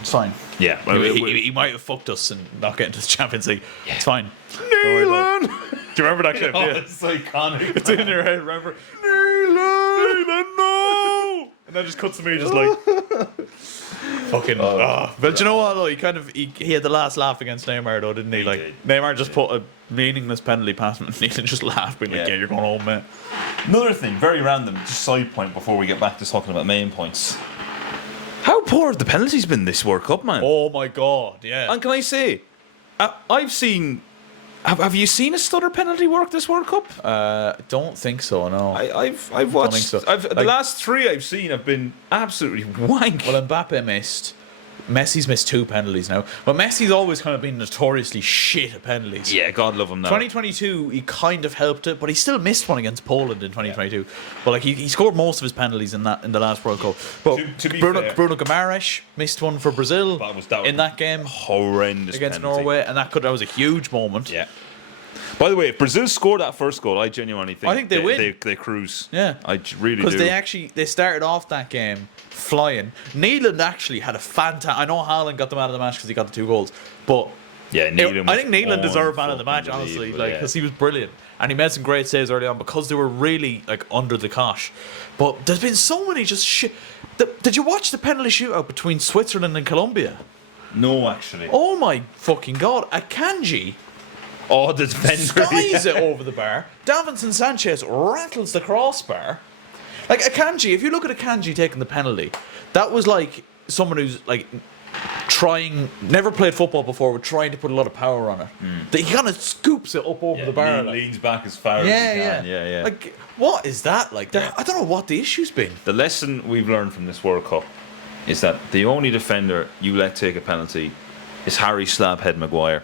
it's fine. Yeah, He might have fucked us and not getting to the Champions League. Yeah. It's fine. Don't worry about it. Neeland. Do you remember that clip? Oh, Yeah. it's iconic. It's in your head, remember? Neeland, no. And then just cuts to me, just like fucking. But you know what? Though he had the last laugh against Neymar, though, didn't he? Like did. Neymar just put a meaningless penalty past him, and Neeland just laughed, being like, Yeah. "Yeah, you're going home, mate." Another thing, very random, just side point before we get back to talking about main points. How poor have the penalties been this World Cup, man? Oh my god, yeah. And can I say, I've seen. Have you seen a stutter penalty work this World Cup? Don't think so. No. I've watched. think so. The Like- last three I've seen have been absolutely wank. Well, Mbappe missed. Messi's missed 2 penalties now, but Messi's always kind of been notoriously shit at penalties. Yeah, God love him now. 2022, he kind of helped it, but he still missed one against Poland in 2022. But like he scored most of his penalties in the last World Cup. But To be Bruno fair- Guimaraes missed one for Brazil That was in that game horrendous against penalty. Norway, and that was a huge moment. Yeah. By the way, if Brazil scored that first goal, I genuinely think I think they win. They cruise. Yeah. I really do. Because they started off that game flying. Neeland actually had a fantastic. I know Haaland got the man of the match because he got the 2 goals, but Yeah, Neeland I think Neeland was deserved man of the match, unfucking honestly, believable, because he was brilliant and he made some great saves early on because they were really like under the cosh. But there's been so many just shit. Did you watch the penalty shootout between Switzerland and Colombia? No, actually. Oh my fucking god! Akanji Oh, the defender. skies it over the bar. Davinson Sanchez rattles the crossbar. Like Akanji, if you look at Akanji taking the penalty, that was like someone who's like never played football before, but trying to put a lot of power on it. That he kind of scoops it up over the bar. Leans back as far as he can. Yeah. Like, what is that like? I don't know what the issue's been. The lesson we've learned from this World Cup is that the only defender you let take a penalty is Harry Slabhead Maguire.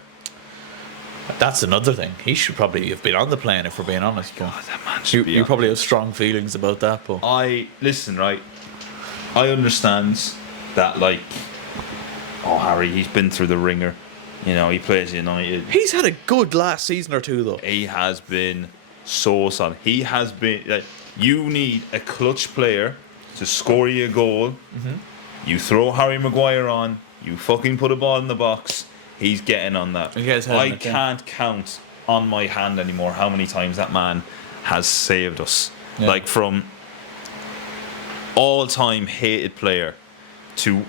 That's another thing. He should probably have been on the plane, if we're being honest. God, that man should be You on. probably have strong feelings about that, but Listen, right? I understand that, like, Harry, he's been through the ringer. You know, he plays United. he's had a good last season or two, though. He has been so solid. He has been. Like, you need a clutch player to score you a goal. You throw Harry Maguire on. You fucking put a ball in the box. He's getting on that. He gets head I in it, yeah. can't count on my hand anymore how many times that man has saved us. Yeah. Like, from all-time hated player to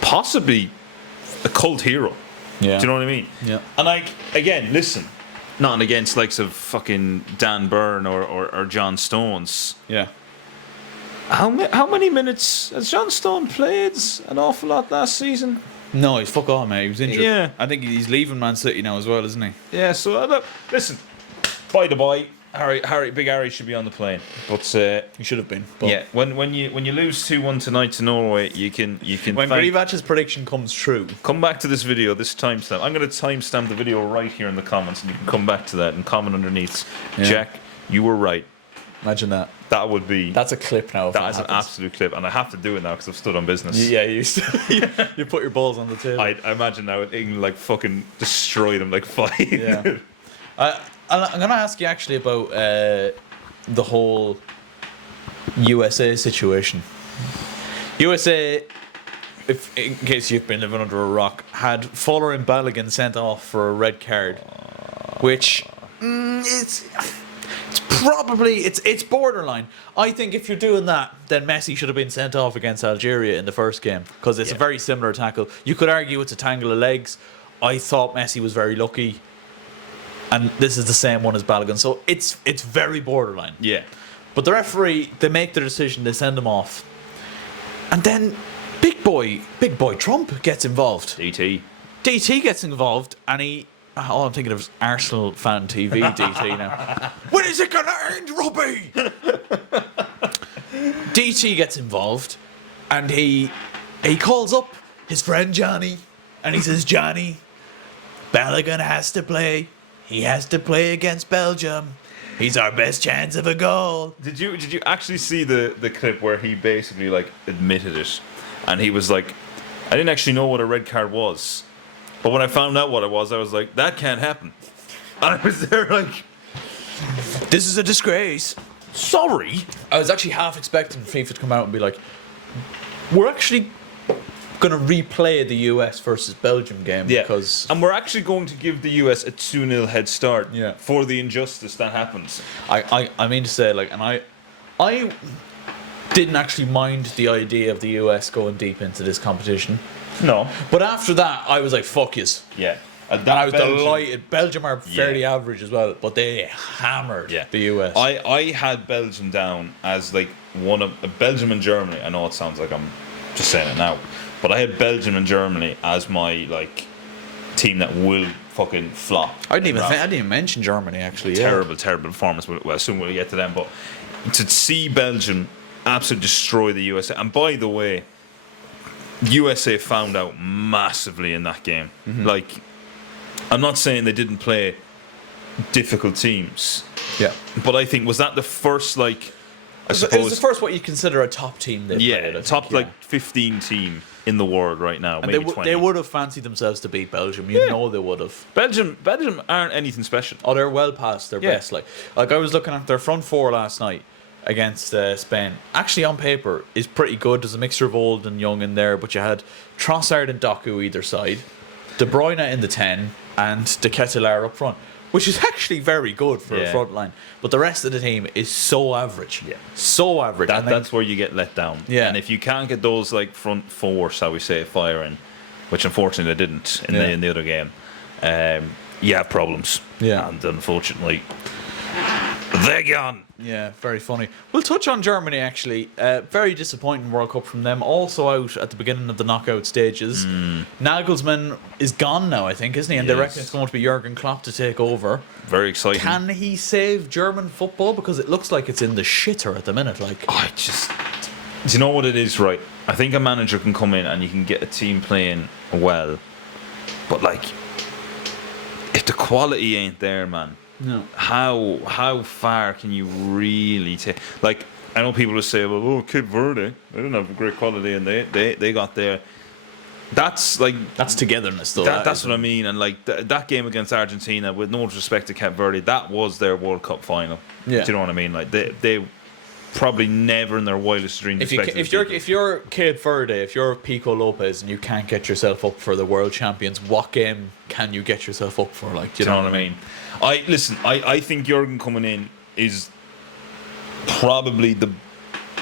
possibly a cult hero. Yeah. Do you know what I mean? Yeah. And, like, again, listen, nothing against likes of fucking Dan Byrne or John Stones. Yeah. How many minutes has John Stone played? An awful lot last season. No, he's fuck all, mate. He was injured. Yeah. I think he's leaving Man City now as well, isn't he? Yeah. So look, listen. By the by, Big Harry should be on the plane. But He should have been. But yeah, when you lose 2-1 tonight to Norway, you can when thank- Grivac's prediction comes true, come back to this video, this timestamp. I'm going to timestamp the video right here in the comments, and you can come back to that and comment underneath. Yeah. Jack, you were right. imagine that. That would be. That's a clip now. If That is an happens. absolute clip, and I have to do it now because I've stood on business. Yeah, you used to. you put your balls on the table. I imagine now England like fucking destroy them like 5. Yeah. I'm going to ask you actually about the whole USA situation. USA, if in case you've been living under a rock, had Folarin Balogun sent off for a red card, which it's probably it's borderline. I think if you're doing that, then Messi should have been sent off against Algeria in the first game because it's a very similar tackle. You could argue it's a tangle of legs. I thought Messi was very lucky. And this is the same one as Balogun, so it's very borderline. Yeah. But the referee, they make their decision, they send him off, and then big boy Trump gets involved. DT. DT gets involved, and all I'm thinking of is Arsenal fan TV DT now. When is it gonna end, Robbie? DT gets involved, and he calls up his friend Johnny, and he says, Johnny, Balogun has to play. He has to play against Belgium. He's our best chance of a goal. Did you actually see the clip where he basically like admitted it, and he was like, I didn't actually know what a red card was, but when I found out what it was, I was like, that can't happen. And I was there like, This is a disgrace. sorry. I was actually half expecting FIFA to come out and be like, we're actually going to replay the US versus Belgium game because and we're actually going to give the US a 2-0 head start Yeah. for the injustice that happens. I mean to say, like, and I didn't actually mind the idea of the US going deep into this competition, No. but after that I was like, fuck yous. Yeah. And I was delighted. Belgium are fairly average as well, but they hammered the US. I had Belgium down as like one of Belgium and Germany. I know it sounds like I'm just saying it now, but I had Belgium and Germany as my like team that will fucking flop. I didn't even mention Germany actually. Terrible performance. Well, soon we'll get to them. But to see Belgium absolutely destroy the USA, and by the way, USA found out massively in that game. Like, I'm not saying they didn't play difficult teams, Yeah. but I think was that the first like I It was suppose the first what you consider a top team. They played, I think, top like 15 team in the world right now. and Maybe 20. they would have fancied themselves to beat Belgium. You know they would have. Belgium aren't anything special. Oh, they're well past their best. Like I was looking at their front four last night against Spain. Actually, on paper, is pretty good. There's a mixture of old and young in there, but you had Trossard and Doku either side, De Bruyne in the 10, and De Ketelaere up front, which is actually very good for a front line. But the rest of the team is so average. Yeah. So average. That's where you get let down. Yeah. And if you can't get those like front four, shall we say, firing, which unfortunately they didn't in the other game, you have problems. Yeah. And unfortunately, they're gone. Yeah, very funny. We'll touch on Germany, actually. Very disappointing World Cup from them. Also out at the beginning of the knockout stages. Nagelsmann is gone now, I think, isn't he? And they reckon it's going to be Jurgen Klopp to take over. Very exciting. Can he save German football? Because it looks like it's in the shitter at the minute. Like, Do you know what it is, right? I think a manager can come in and you can get a team playing well. But, like, if the quality ain't there, man, no. how far can you really take? Like, I know people will say, well, oh, Cape Verde, they didn't have great quality and they got there. That's togetherness, though. That's what I mean. And like that game against Argentina, with no disrespect to Cape Verde, that was their World Cup final. Yeah. Do you know what I mean? Like they probably never in their wildest dreams. If you're Cape Verde, if you're Pico Lopez and you can't get yourself up for the World Champions, what game can you get yourself up for? Like, do you know what I mean? I think Jurgen coming in is probably the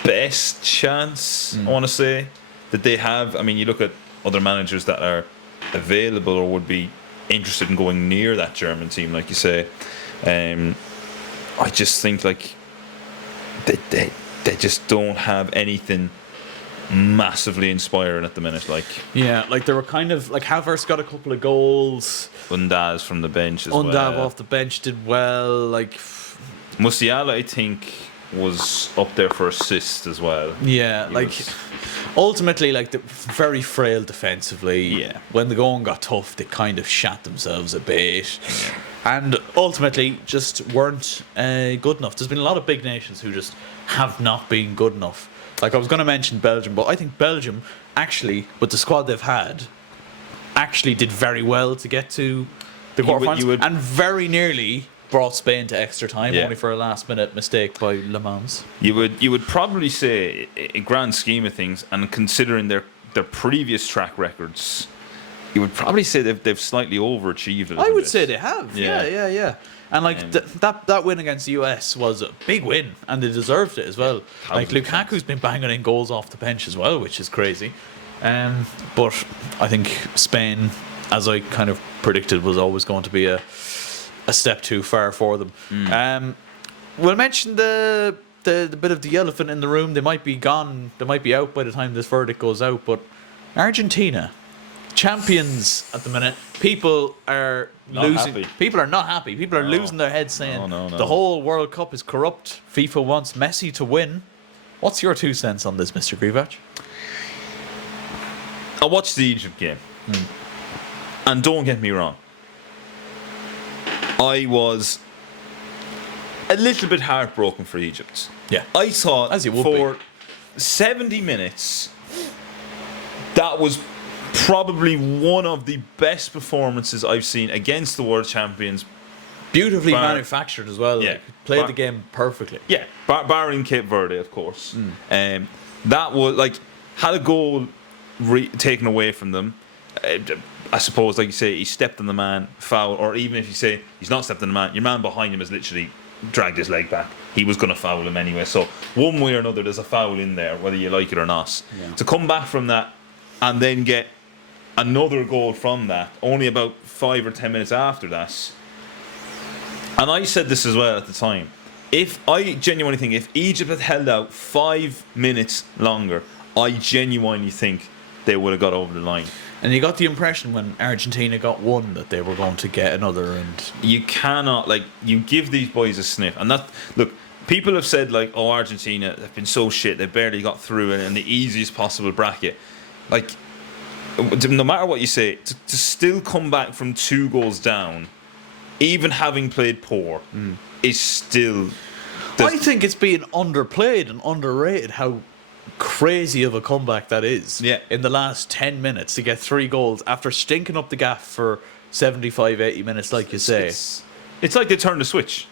best chance, I want to say, that they have. I mean, you look at other managers that are available or would be interested in going near that German team, like you say. I just think like they just don't have anything massively inspiring at the minute. Like, yeah, like they were kind of like Havertz got a couple of goals. Undaz from the bench as Undav well. off the bench did well. Like, Musiala, I think, was up there for assist as well. yeah, ultimately, like, very frail defensively. Yeah. When the going got tough, they kind of shat themselves a bit. Yeah. And ultimately just weren't good enough. There's been a lot of big nations who just have not been good enough. Like, I was going to mention Belgium, but I think Belgium, actually, with the squad they've had, actually did very well to get to the quarterfinals, and very nearly brought Spain to extra time, only for a last-minute mistake by Le Mans. You would probably say, in grand scheme of things, and considering their previous track records, you would probably say they've slightly overachieved a little I would bit. say they have. Yeah. And like that win against the US was a big win, and they deserved it as well. Like, Lukaku's been banging in goals off the bench as well, which is crazy. But I think Spain, as I kind of predicted, was always going to be a step too far for them. We'll mention the bit of the elephant in the room. They might be gone. They might be out by the time this verdict goes out. But Argentina, champions at the minute. People are losing. Happy. People are not happy. People are losing their heads saying No. the whole World Cup is corrupt. FIFA wants Messi to win. What's your 2 cents on this, Mr. Grivach? I watched the Egypt game, and don't get me wrong, I was a little bit heartbroken for Egypt. Yeah. I thought As you would for 70 minutes, that was probably one of the best performances I've seen against the world champions. Beautifully manufactured as well. Yeah. Like, played the game perfectly. Yeah, barring Cape Verde, of course. That was like, had a goal taken away from them. I suppose, like you say, he stepped on the man, foul, or even if you say he's not stepped on the man, your man behind him has literally dragged his leg back. He was going to foul him anyway. So one way or another, there's a foul in there, whether you like it or not. Yeah. To come back from that and then get another goal from that, only about 5 or 10 minutes after that. And I said this as well at the time. I genuinely think if Egypt had held out 5 minutes longer, I genuinely think they would have got over the line. And you got the impression when Argentina got one that they were going to get another. And you cannot, like, you give these boys a sniff. And that, look, people have said, like, oh, Argentina, they've been so shit, they barely got through it in the easiest possible bracket. Like, no matter what you say, to still come back from 2 goals down, even having played poor, is still... I think it's being underplayed and underrated how crazy of a comeback that is. Yeah. In the last 10 minutes to get 3 goals after stinking up the gaff for 75, 80 minutes, like you say. It's like they turned the switch.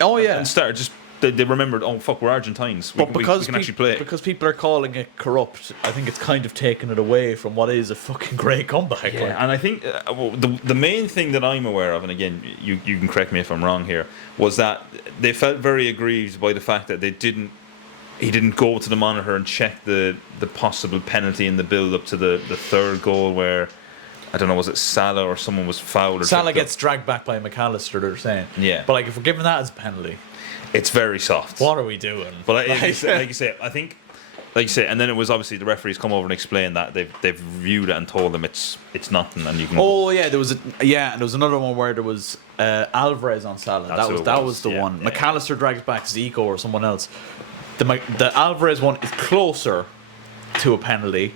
Oh, yeah. And started just... They remembered, oh, fuck, we're Argentines. We can actually play. Because people are calling it corrupt, I think it's kind of taken it away from what is a fucking great comeback. Yeah, and I think the main thing that I'm aware of, and again, you can correct me if I'm wrong here, was that they felt very aggrieved by the fact that he didn't go to the monitor and check the possible penalty in the build-up to the third goal where I don't know, was it Salah or someone was fouled? Or Salah tripped up. gets dragged back by McAllister, they're saying. Yeah. But like, if we're giving that as a penalty, It's very soft. what are we doing? But like you say, I think, like you say, and then it was obviously the referees come over and explain that they've reviewed it and told them it's nothing, and you can. Oh yeah, there was and there was another one where there was Alvarez on Salah. That's who it That was. was the Yeah, one. yeah. McAllister drags back Zico or someone else. The Alvarez one is closer to a penalty,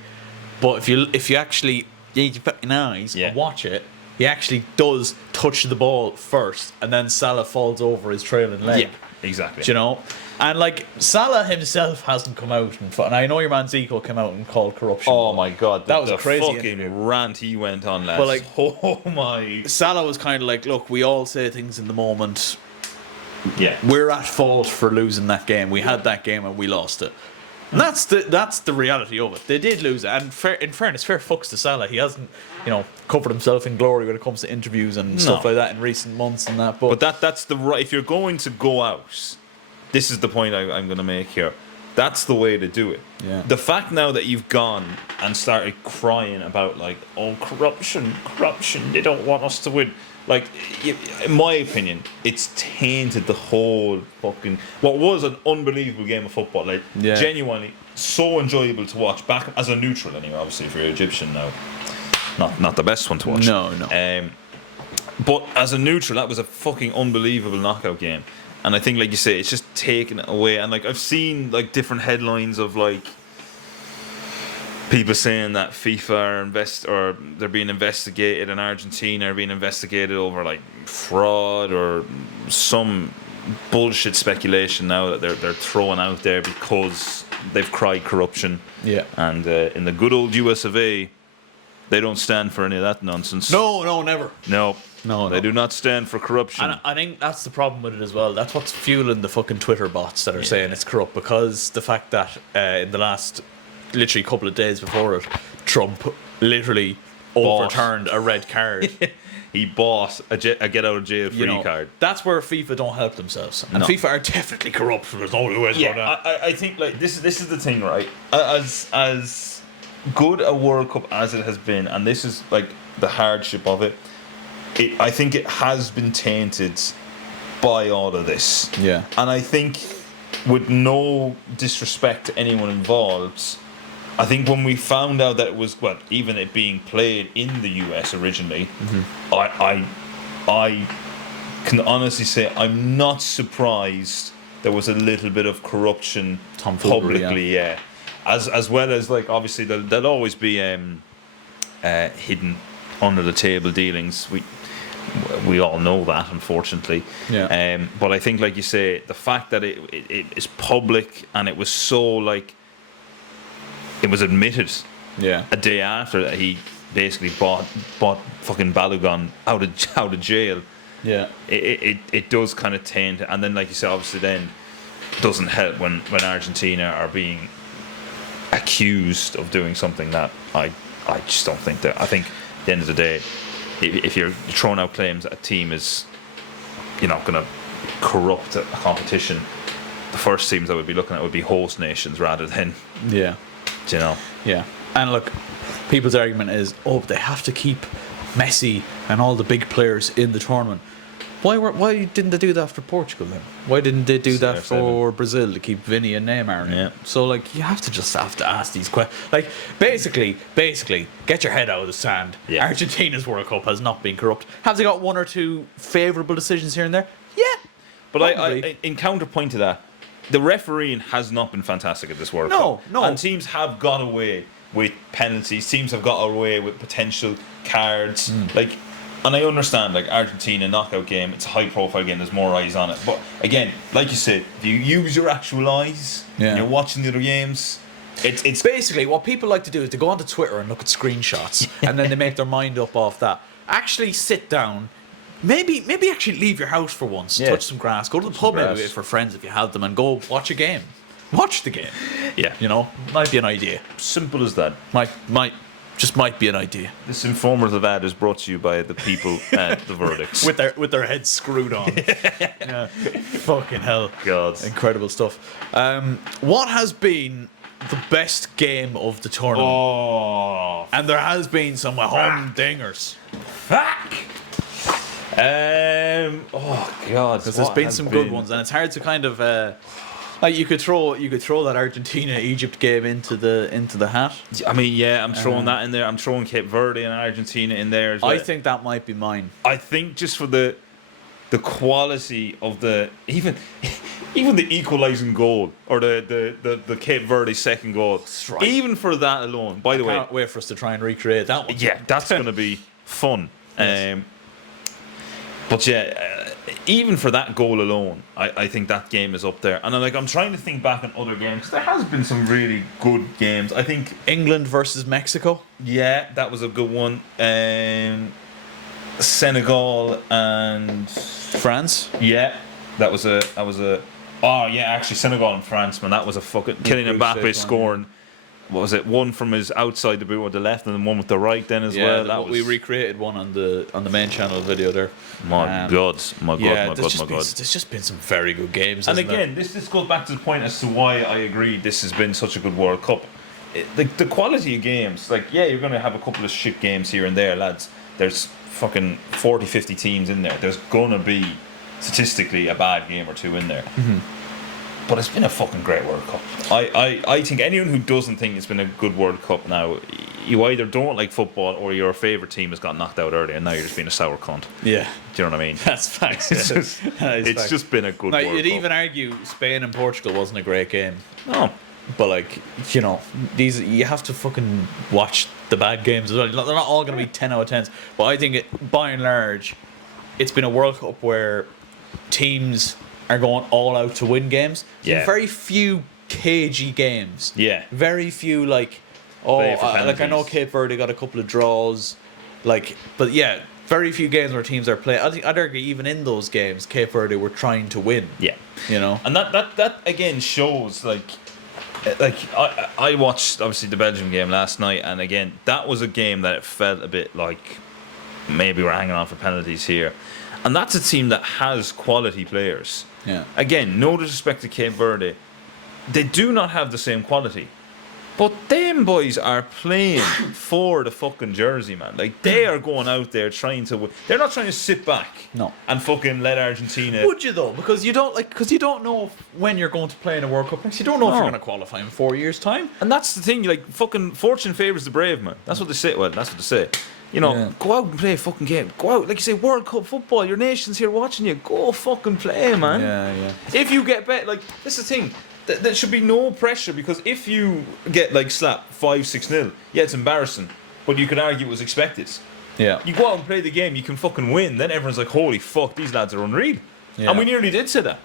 but if you actually you put your eyes Yeah. and watch it, he actually does touch the ball first, and then Salah falls over his trailing leg. Yeah, exactly. Do you know? And like Salah himself hasn't come out and I know your man Zico came out and called corruption. Oh my god, That was the a crazy fucking interview. rant he went on, lads. But, like, oh my, Salah was kind of like, look, we all say things in the moment. yeah, We're at fault for losing that game. We had that game and we lost it. And that's the reality of it. They did lose it, and in fairness, fair fucks to Salah. He hasn't, covered himself in glory when it comes to interviews and stuff like that in recent months and that. But that's the right. If you're going to go out, this is the point I'm going to make here. That's the way to do it. Yeah. The fact now that you've gone and started crying about like, oh, corruption, they don't want us to win. Like, in my opinion, it's tainted the whole fucking what was an unbelievable game of football. Like, Yeah. genuinely so enjoyable to watch. Back as a neutral, anyway. Obviously, if you're Egyptian now, not the best one to watch. No. But as a neutral, that was a fucking unbelievable knockout game. And I think, like you say, it's just taken it away. And like I've seen like different headlines of like people saying that FIFA or they're being investigated in Argentina, are being investigated over like fraud or some bullshit speculation now that they're throwing out there because they've cried corruption. Yeah. And in the good old US of A, they don't stand for any of that nonsense. No, never. No. No, They no. do not stand for corruption. And I think that's the problem with it as well. That's what's fueling the fucking Twitter bots that are saying it's corrupt, because the fact that in the last literally couple of days before it, Trump literally overturned a red card. He bought a get out of jail free card. That's where FIFA don't help themselves, and No. FIFA are definitely corrupt. There's no way about that. I think like this is the thing, right? As good a World Cup as it has been, and this is like the hardship of it. I think it has been tainted by all of this. Yeah. And I think, with no disrespect to anyone involved, I think when we found out that it was even it being played in the US originally, I can honestly say I'm not surprised there was a little bit of corruption Tomfoolery, publicly, yeah. As well as like obviously there'll always be hidden under the table dealings. We all know that, unfortunately. Yeah. But I think, like you say, the fact that it is public and it was so like it was admitted Yeah. a day after that he basically bought fucking Balogun out of jail. Yeah. It does kind of taint, and then like you said, obviously then doesn't help when Argentina are being accused of doing something that I just don't think that. I think at the end of the day, if you're throwing out claims that a team is, going to corrupt a competition, the first teams I would be looking at would be host nations rather than, Yeah. Yeah. And look, people's argument is, they have to keep Messi and all the big players in the tournament. Why didn't they do that for Portugal then? Why didn't they do that for Brazil to keep Vinny and Neymar in? Yeah. So like you have to ask these questions. Like basically, get your head out of the sand. Yeah. Argentina's World Cup has not been corrupt. Have they got one or two favourable decisions here and there? Yeah. But Probably. I in counterpoint to that, the refereeing has not been fantastic at this World Cup. No. And teams have got away with penalties. Teams have got away with potential cards. And I understand, like, Argentina knockout game, it's a high-profile game, there's more eyes on it. But, again, like you said, if you use your actual eyes, Yeah. and you're watching the other games, it's Basically, what people like to do is they go onto Twitter and look at screenshots, and then they make their mind up off that. Actually, sit down. Maybe actually leave your house for once. Yeah. Touch some grass. Go to the pub grass. maybe for friends if you have them, and go watch a game. Watch the game. yeah, Might be an idea. simple as that. Might be an idea. This informative ad is brought to you by the people at The Verdicts. With their heads screwed on. Yeah. Fucking hell. God. Incredible stuff. What has been the best game of the tournament. Oh, And there has been some humdingers. fuck. Oh God, Because there's been some good ones, and it's hard to kind of like you could throw that Argentina Egypt game into the hat. I mean, yeah, I'm throwing that in there. I'm throwing Cape Verde and Argentina in there as well. I think that might be mine. I think just for the quality of the even the equalising goal or the Cape Verde second goal, right. even for that alone. By the way, Can't wait for us to try and recreate that one. yeah, that's going to be fun. Yes. But yeah, even for that goal alone, I think that game is up there. And I'm trying to think back on other games 'cause there has been some really good games. I think England versus Mexico. yeah, that was a good one. Senegal and France. yeah, that was a oh yeah, actually Senegal and France, man, that was a fucking Kylian group stage Mbappe one, scoring. What was it? One from his outside the boot with the left, and then one with the right. Then as Yeah, well. That was we recreated one on the main channel video there. my God, my God, Yeah, my there's God, my God. there's just been some very good games. And hasn't there? again, this goes back to the point as to why I agree this has been such a good World Cup. The quality of games, like, yeah, you're going to have a couple of shit games here and there, lads. There's fucking 40, 50 teams in there. There's going to be, statistically, a bad game or two in there. Mm-hmm. But it's been a fucking great World Cup. I think anyone who doesn't think it's been a good World Cup now, you either don't like football or your favourite team has got knocked out early and now you're just being a sour cunt. Yeah, Do you know what I mean? that's facts. It's just, That is it's facts. just been a good Now, World you'd Cup. even argue Spain and Portugal wasn't a great game, No. but like these you have to fucking watch the bad games as well. They're not all going to be 10 out of 10s, but I think by and large, it's been a World Cup where teams are going all out to win games. There's Yeah. very few cagey games. Yeah. Very few like Play for like I know penalties. Cape Verde got a couple of draws, like, but yeah, very few games where teams are playing. I'd argue even in those games, Cape Verde were trying to win. Yeah. You know. And that again shows like I watched obviously the Belgium game last night, and again that was a game that it felt a bit like maybe we're hanging on for penalties here, and that's a team that has quality players. Yeah. Again, no disrespect to Cape Verde, they do not have the same quality, but them boys are playing for the fucking jersey, man. Like they are going out there trying to win. They're not trying to sit back No. and fucking let Argentina. Would you though? Because you don't know when you're going to play in a World Cup next. You don't know if No. you're going to qualify in 4 years' time. And that's the thing, like, fucking fortune favours the brave, man. That's what they say. Well, that's what they say. You know, Yeah. go out and play a fucking game. Go out, like you say, World Cup football. Your nation's here watching you. Go fucking play, man. Yeah. If you get bet, like, this is the thing. There should be no pressure, because if you get, like, slapped 5-6-0, yeah, it's embarrassing. But you could argue it was expected. Yeah. You go out and play the game, you can fucking win. Then everyone's like, holy fuck, these lads are unreal. Yeah. And we nearly did say that.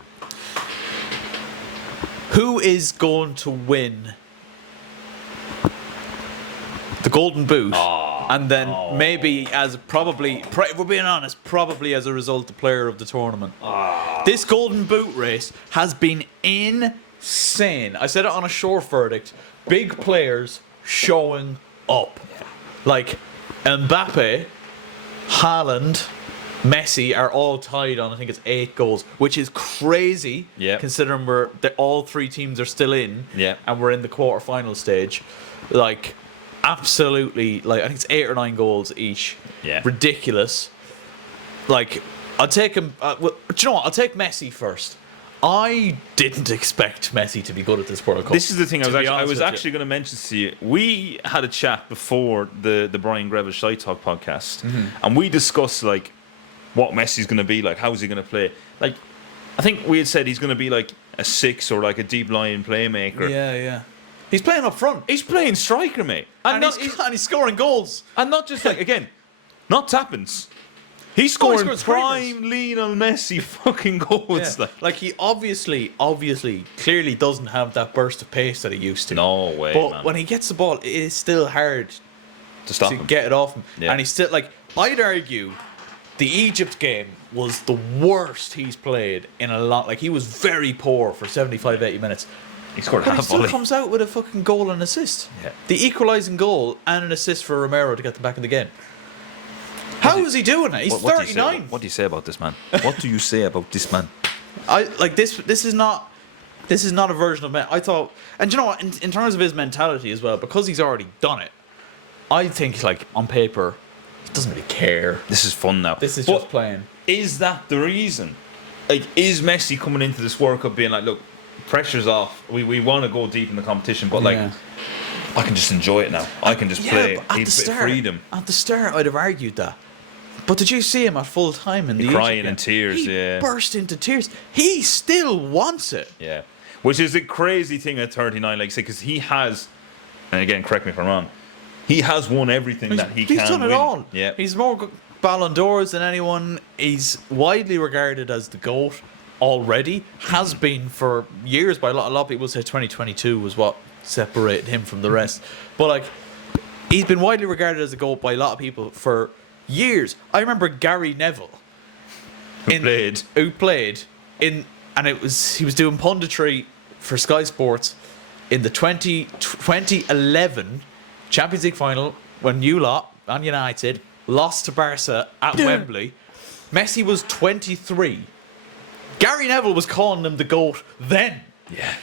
Who is going to win the Golden Boot? And then maybe as if we're being honest, probably as a result, the player of the tournament. This Golden Boot race has been insane. I said it on a short verdict. Big players showing up. Like Mbappe, Haaland, Messi are all tied on, I think it's 8 goals, which is crazy. Yeah. Considering all 3 teams are still in. Yeah. And we're in the quarterfinal stage. Like, absolutely, like, I think it's 8 or 9 goals each. Yeah. Ridiculous. Like, I'll take him. Do you know what? I'll take Messi first. I didn't expect Messi to be good at this World Cup. This is the thing to be I honest was with actually going to mention to you. We had a chat before the Brian Greville Shy Talk podcast, and we discussed like what Messi's going to be like. How's he going to play? Like, I think we had said he's going to be like a 6 or like a deep line playmaker. Yeah. He's playing up front. He's playing striker, mate, And he's scoring goals. and not just like again, not tappins. He's scoring scored screamers. prime Lionel Messi fucking goals. Yeah. Like, he obviously, clearly doesn't have that burst of pace that he used to. No way, But man. when he gets the ball, it is still hard to stop to him. get it off him. Yeah. And he's still, like, I'd argue the Egypt game was the worst he's played in a lot. Like, he was very poor for 75, 80 minutes. He scored But he half still volley. comes out with a fucking goal and assist. Yeah. The equalising goal and an assist for Romero to get them back in the game. How is he doing it? He's What do you say- 39. What do you say about this man? What do you say about this man? I like this. This is not This is not a version of Messi. I thought, and you know what? In terms of his mentality as well, because he's already done it, I think like on paper, he doesn't really care. This is fun now. This is But just playing. is that the reason? Like, is Messi coming into this World Cup being like, look, pressure's off. We want to go deep in the competition, but like, Yeah. I can just enjoy it now. I can just play. but at He's the a bit of start, freedom. At the start, I'd have argued that. But did you see him at full time in the Crying Egypt in game? tears, He yeah. burst into tears. He still wants it. Yeah, which is a crazy thing at 39, like I say, because he has, and again, correct me if I'm wrong, he has won everything that he He's can done it win. all. Yeah, He's more Ballon d'Ors than anyone. He's widely regarded as the GOAT already. Has been for years by a lot of people say 2022 was what separated him from the rest. But like, he's been widely regarded as the GOAT by a lot of people for years. I remember Gary Neville who played in, and he was doing punditry for Sky Sports in the 2011 Champions League final when you lot, Man United, lost to Barca at Wembley. Messi was 23. Gary Neville was calling him the GOAT then. yeah.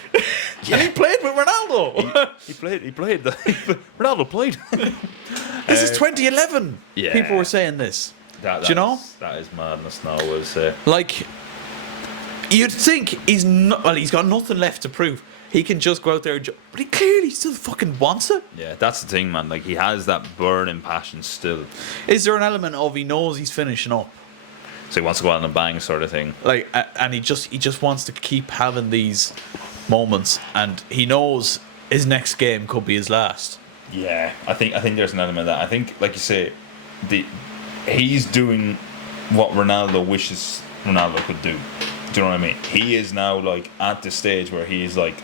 And he played with Ronaldo. He played. Ronaldo played. This is 2011. yeah. People were saying this. That, Do you know? that is madness now. I would say. Like, you'd think he's not. Well, he's got nothing left to prove. He can just go out there, but he clearly still fucking wants it. Yeah, that's the thing, man. Like, he has that burning passion still. Is there an element of he knows he's finishing up, So he wants to go out on a bang, sort of thing. like, and he just wants to keep having these moments, and he knows his next game could be his last. Yeah, I think there's an element of that. I think, like you say, he's doing what Ronaldo wishes Ronaldo could do. Do you know what I mean? He is now like at the stage where he is like,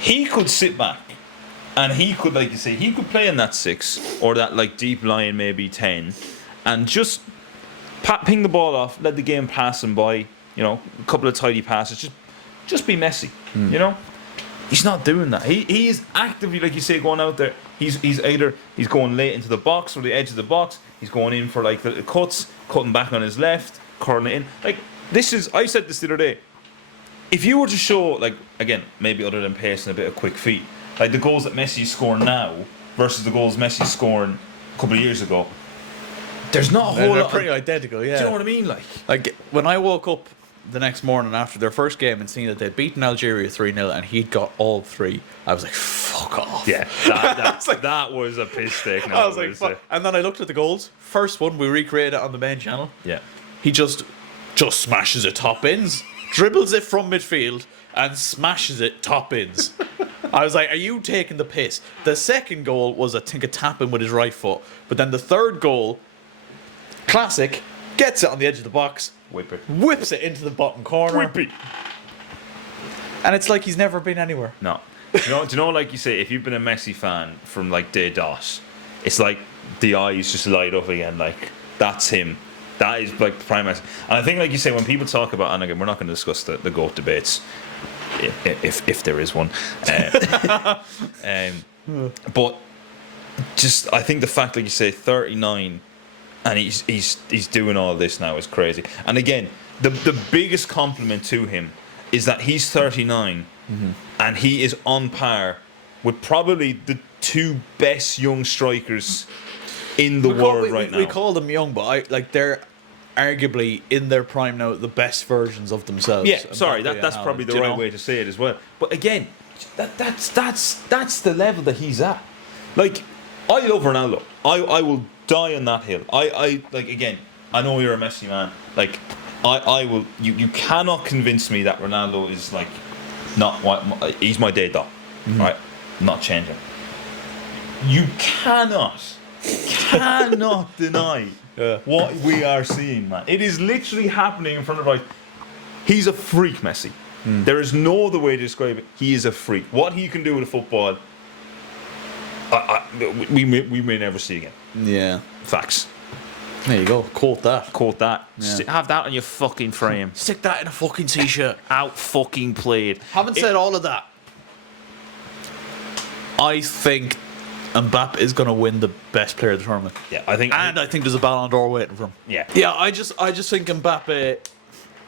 he could sit back and he could, like you say, he could play in that 6 or that like deep line, maybe 10, and just ping the ball off, let the game pass him by. You know, a couple of tidy passes, just be Messi. You know. He's not doing that. He is actively, like you say, going out there. He's going late into the box or the edge of the box. He's going in for like the cuts, cutting back on his left, curling it in. Like, this is, I said this the other day. If you were to show, like, again, maybe other than pace and a bit of quick feet, like the goals that Messi's scoring now versus the goals Messi's scoring a couple of years ago, there's not a whole They're lot. pretty identical, yeah. Do you know what I mean? Like when I woke up the next morning after their first game and seeing that they'd beaten Algeria 3-0 and he'd got all 3, I was like, fuck off. Yeah, that was a piss take. I was like, fuck. And then I looked at the goals. First one, we recreated it on the main channel. Yeah. He just smashes it top ins, dribbles it from midfield, and smashes it top ins. I was like, are you taking the piss? The second goal was, I think, a tap in with his right foot. But then the third goal, classic, gets it on the edge of the box, Whip it. whips it into the bottom corner. Whip it. And it's like he's never been anywhere. No. Do you know, like you say, if you've been a Messi fan from like day dot, it's like the eyes just light up again. Like, that's him. That is like the prime Messi. And I think, like you say, when people talk about, and again, we're not going to discuss the GOAT debates, if there is one. But just, I think the fact, like you say, 39, and he's doing all this now is crazy. And again, the biggest compliment to him is that he's 39 and he is on par with probably the 2 best young strikers in the world right now. We call them young, but they're arguably in their prime now, the best versions of themselves. Yeah, sorry, that's probably the right way to say it as well. But again, that's the level that he's at. Like, I love Ronaldo. I will die on that hill. I like, again, I know you're a Messi man. Like, I will. You cannot convince me that Ronaldo is like not what he's my day dot. Right, not changing. You cannot deny what we are seeing, man. It is literally happening in front of our eyes. He's a freak, Messi. There is no other way to describe it. He is a freak. What he can do with a football, we may never see again. Yeah. Facts. There you go. Quote that. Quote that. Yeah. Have that on your fucking frame. Stick that in a fucking t-shirt. Out fucking played. Haven't said all of that. I think Mbappe is going to win the best player of the tournament. Yeah, I think. And I think there's a Ballon d'Or waiting for him. Yeah. Yeah, I just think Mbappe,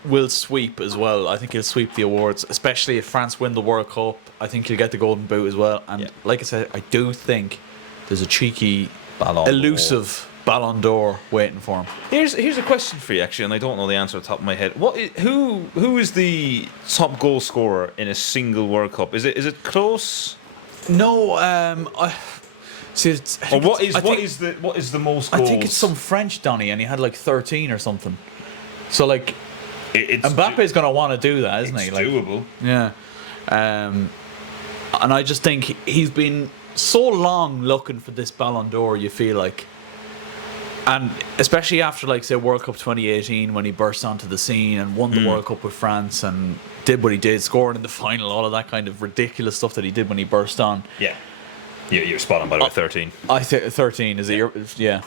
will sweep as well. I think he'll sweep the awards, especially if France win the World Cup. I think he'll get the Golden Boot as well. And like I said, I do think there's a cheeky, elusive Ballon d'Or waiting for him. Here's a question for you, actually, and I don't know the answer off the top of my head. Who is the top goal scorer in a single World Cup? Is it close? No, see, What is the most goals? I think it's some French Donny, and he had like 13 or something. So like, Mbappe's going to want to do that, isn't he? Like, doable. Yeah. And I just think he's been so long looking for this Ballon d'Or, you feel like. And especially after, like, say, World Cup 2018, when he burst onto the scene and won the World Cup with France and did what he did, scoring in the final, all of that kind of ridiculous stuff that he did when he burst on. Yeah. You're spot on, by the way, 13. I think 13 is it? Yeah.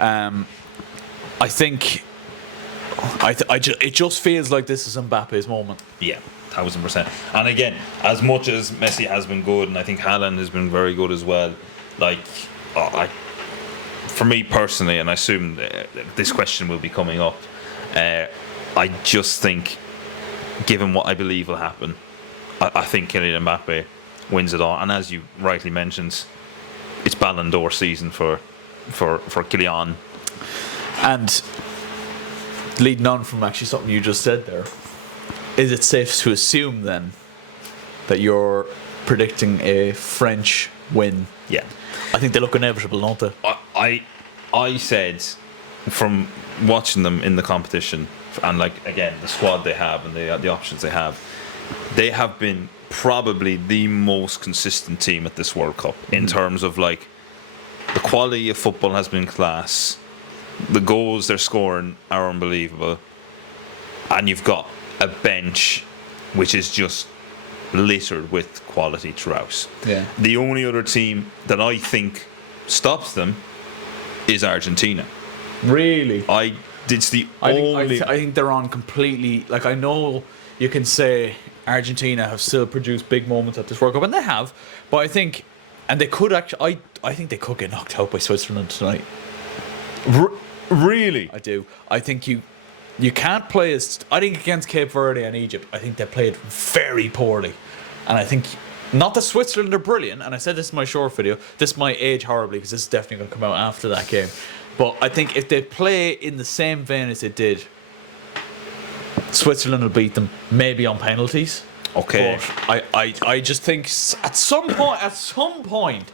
I think it just feels like this is Mbappe's moment. Yeah, 1000%. And again, as much as Messi has been good, and I think Haaland has been very good as well, like, for me personally, and I assume this question will be coming up, I just think, given what I believe will happen, I think Kylian Mbappe wins it all. And as you rightly mentioned, it's Ballon d'Or season for Kylian. And leading on from actually something you just said there, is it safe to assume then that you're predicting a French win? Yeah. I think they look inevitable, don't they? I said, from watching them in the competition, and like, again, the squad they have and the options they have been probably the most consistent team at this World Cup in terms of, like, the quality of football has been class, the goals they're scoring are unbelievable, and you've got a bench which is just littered with quality throughout. Yeah. The only other team that I think stops them is Argentina. Really? I think they're on completely. Like, I know you can say Argentina have still produced big moments at this World Cup, and they have. But I think, and they could actually. I think they could get knocked out by Switzerland tonight. Really? I do. I think you can't play as. I think against Cape Verde and Egypt, I think they played very poorly, and I think. Not that Switzerland are brilliant, and I said this in my short video, this might age horribly because this is definitely going to come out after that game. But I think if they play in the same vein as they did, Switzerland will beat them, maybe on penalties. Okay. But I just think at some point,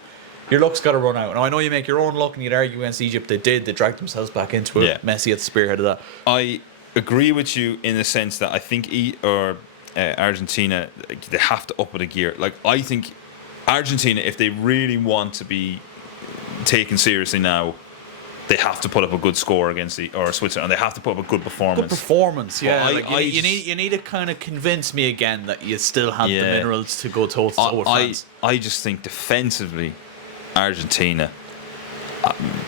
your luck's got to run out. Now, I know you make your own luck and you'd argue against Egypt. They dragged themselves back into it. Yeah. Messi at the spearhead of that. I agree with you in the sense that I think Argentina, they have to up it a gear. Like, I think Argentina, if they really want to be taken seriously now, they have to put up a good score against Switzerland. They have to put up a good performance. Good performance, yeah. Well, you need to kind of convince me again that you still have the minerals to go toe to toe with France. I just think defensively, Argentina,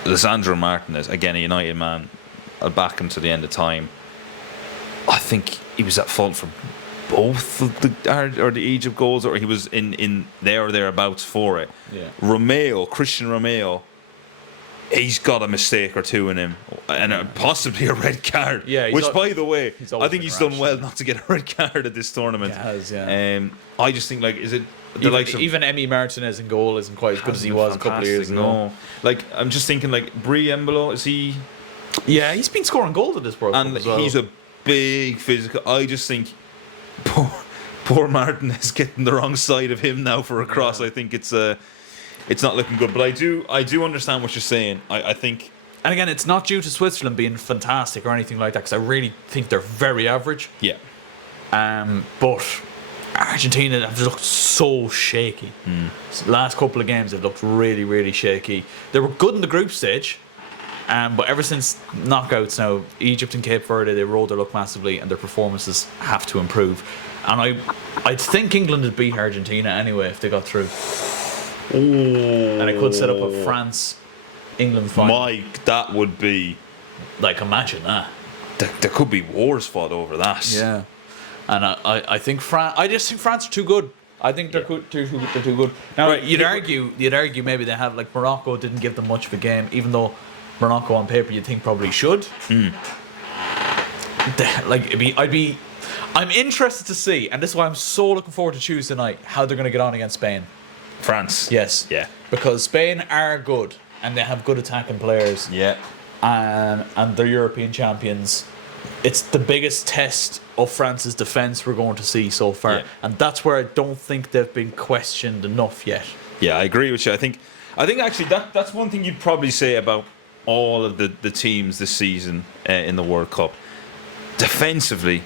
Lisandro Martinez, again a United man, I'll back him to the end of time. I think he was at fault for both of the Egypt goals, or he was in there or thereabouts for it. Yeah. Christian Romeo, he's got a mistake or two in him, and possibly a red card. Yeah, which, by the way, I think he's done well not to get a red card at this tournament. He has, yeah. I just think, like, is it the even, likes of even Emi Martinez in goal isn't quite as good as he was a couple of years ago. No, like, I'm just thinking, like, Brie Embolo, is he? Yeah, he's been scoring goals at this World Cup as well. He's a big physical. I just think poor Martinez getting the wrong side of him now for a cross. I think it's not looking good. But I do understand what you're saying. I think, and again, it's not due to Switzerland being fantastic or anything like that, because I really think they're very average. Yeah. But Argentina have looked so shaky. Last couple of games they've looked really, really shaky. They were good in the group stage. But ever since knockouts now, Egypt and Cape Verde, they rolled their luck massively, and their performances have to improve. And I'd think England would beat Argentina anyway if they got through. And it could set up a France-England final. Mike, that would be... Like, imagine that. There could be wars fought over that. Yeah. And I think I just think France are too good. I think they're too good. Now, right, you'd argue maybe they have, like, Morocco didn't give them much of a game, even though Morocco on paper you'd think probably should. Like I'm interested to see, and this is why I'm so looking forward to Tuesday night, how they're going to get on against Spain. France. Yes. Yeah. Because Spain are good, and they have good attacking players. Yeah. And they're European champions. It's the biggest test of France's defence we're going to see so far. Yeah. And that's where I don't think they've been questioned enough yet. Yeah, I agree with you. I think actually that's one thing you'd probably say about all of the teams this season in the World Cup. Defensively,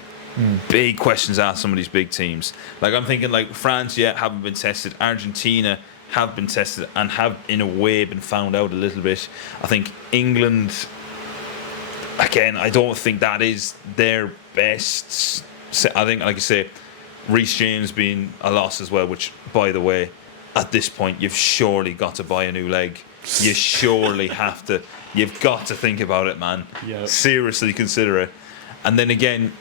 big questions asked some of these big teams. Like I'm thinking like France yet haven't been tested. Argentina have been tested and have in a way been found out a little bit. I think England, again, I don't think that is their best. I think, like you say, Reece James being a loss as well, which, by the way, at this point, you've surely got to buy a new leg. You surely have to. You've got to think about it, man. Yep. Seriously consider it. And then again,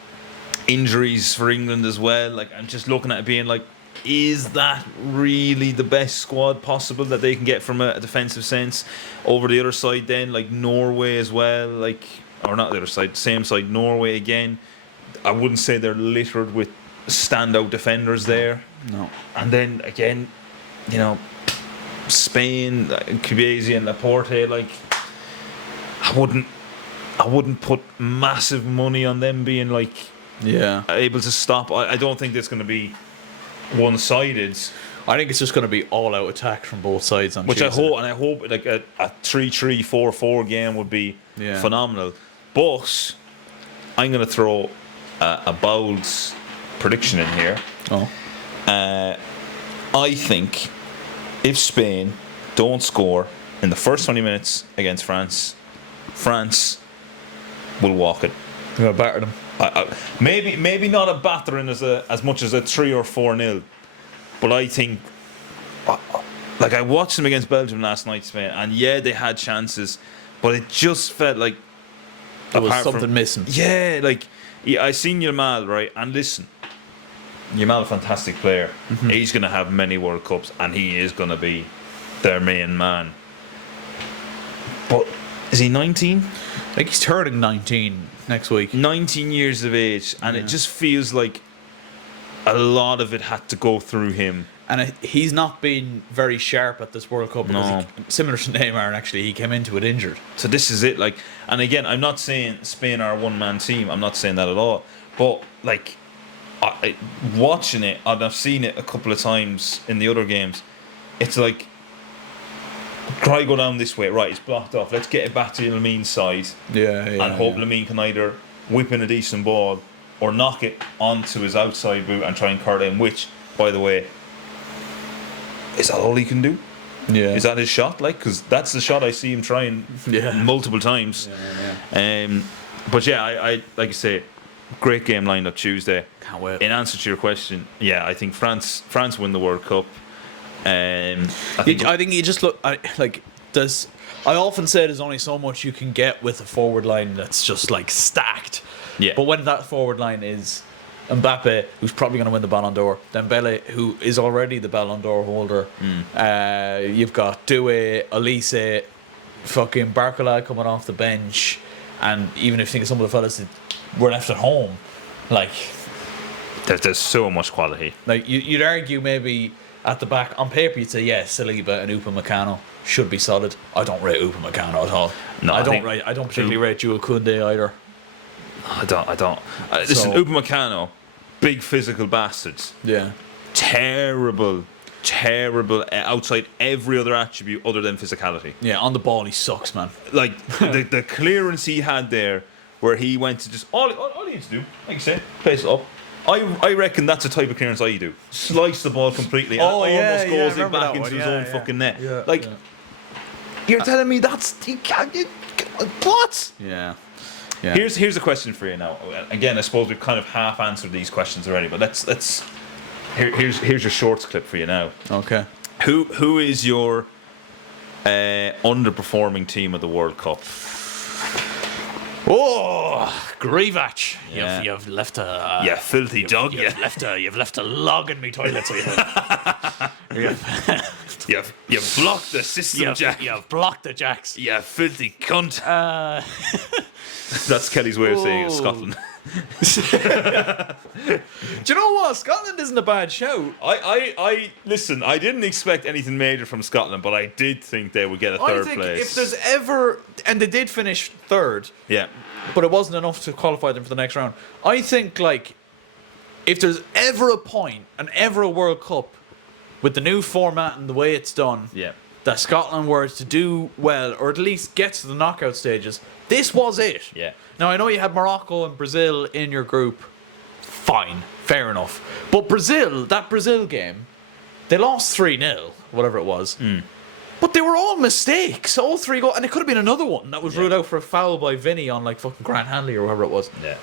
injuries for England as well. Like I'm just looking at it being like, is that really the best squad possible that they can get from a defensive sense? Over the other side then, like Norway as well, like, or not the other side, same side, Norway again. I wouldn't say they're littered with standout defenders there. No. And then again, you know, Spain, Kubasi and Laporte, like, I wouldn't put massive money on them being like able to stop. I don't think it's going to be one-sided. I think it's just going to be all-out attack from both sides on Which Tuesday. I hope like a 3-3, 4-4 game would be phenomenal. But I'm going to throw a bold prediction in here. Oh. I think if Spain don't score in the first 20 minutes against France, France will walk it. You're going to batter them. Maybe not a battering as much as a 3 or 4-0, but I think like I watched them against Belgium last night, Spain, and yeah, they had chances, but it just felt like there was something missing. Yeah, like I seen Yamal, right, and listen, Yamal, a fantastic player. He's going to have many World Cups, and he is going to be their main man. But is he 19? I think he's turning 19 next week. 19 years of age, and it just feels like a lot of it had to go through him. And he's not been very sharp at this World Cup. No. Similar to Neymar, and actually, he came into it injured. So this is it. Like, and again, I'm not saying Spain are a one-man team. I'm not saying that at all. But like, watching it, and I've seen it a couple of times in the other games. It's like, try go down this way. Right, it's blocked off. Let's get it back to Lamin's side. And hope Lamine can either whip in a decent ball or knock it onto his outside boot and try and curl in. Which, by the way, is that all he can do? Yeah. Is that his shot? Like, because that's the shot I see him trying multiple times. But yeah, I like you say, great game lined up Tuesday. Can't wait. In answer to your question, yeah, I think France win the World Cup. I think you just look like there's. I often say there's only so much you can get with a forward line that's just like stacked. Yeah. But when that forward line is Mbappe, who's probably going to win the Ballon d'Or, Dembele, who is already the Ballon d'Or holder, you've got Doué, Olise, fucking Barcola coming off the bench, and even if you think of some of the fellas that were left at home, like there's so much quality. Like you'd argue maybe at the back on paper you'd say yes, Saliba and Upamecano should be solid. I don't rate Upamecano at all. No, I don't particularly rate Jules Koundé either. I don't. Listen, Upamecano, big physical bastards. Yeah. Terrible outside every other attribute other than physicality. Yeah, on the ball he sucks, man. Like the clearance he had there, where he went to just all he needs to do, like you say, place it up. I reckon that's the type of clearance I do. Slice the ball completely and almost goes it back into his own fucking net. Yeah, like you're telling me that's what? Yeah. Yeah. Here's a question for you now. Again, I suppose we've kind of half answered these questions already, but here's your shorts clip for you now. Okay. Who is your underperforming team of the World Cup? Oh, Grivac. Yeah. You've left a Yeah, filthy dog. You've left a log in me toilet. So You've blocked the system, Jack. You've blocked the jacks. You filthy cunt. That's Kelly's way of saying it, Scotland. Do you know what? Scotland isn't a bad shout. I listen. I didn't expect anything major from Scotland, but I did think they would get a I third think place. if there's ever, and they did finish third, yeah, but it wasn't enough to qualify them for the next round. I think, like, if there's ever a point and ever a World Cup with the new format and the way it's done, yeah, that Scotland were to do well, or at least get to the knockout stages, this was it. yeah. Now, I know you had Morocco and Brazil in your group. Fine, fair enough. But Brazil, that Brazil game, they lost 3-0, whatever it was. But they were all mistakes. All three goals. And it could have been another one that was ruled out for a foul by Vinny on, like, fucking Grant Hanley or whoever it was. Yeah.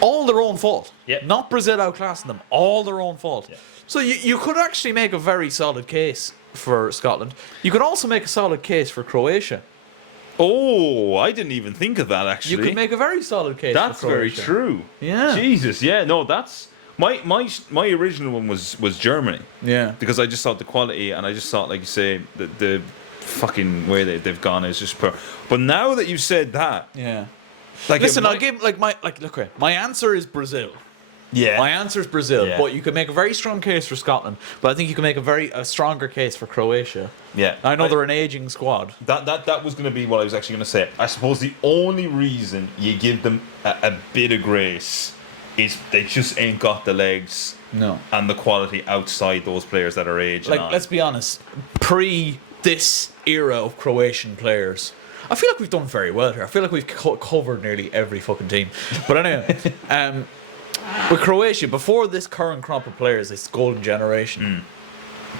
All their own fault. Yep. Not Brazil outclassing them. All their own fault. Yeah. So you could actually make a very solid case for Scotland. You could also make a solid case for Croatia. Oh, I didn't even think of that, actually. You could make a very solid case That's for very Croatia. true. Yeah. Jesus, yeah, no, that's... My original one was Germany. Yeah. Because I just thought the quality, and I just thought, like you say, the fucking way they've gone is just poor. But now that you've said that... Yeah. Like, Listen, I'll give, like, look, okay, my answer is Brazil. Yeah. My answer is Brazil, Yeah. but you could make a very strong case for Scotland. But I think you can make a stronger case for Croatia. Yeah. I know they're an aging squad. That was going to be what I was actually going to say. I suppose the only reason you give them a bit of grace is they just ain't got the legs No. and the quality outside those players that are aging Like, on. let's be honest, pre this era of Croatian players, I feel like we've done very well here. I feel like we've covered nearly every fucking team. But anyway, with Croatia, before this current crop of players, this golden generation,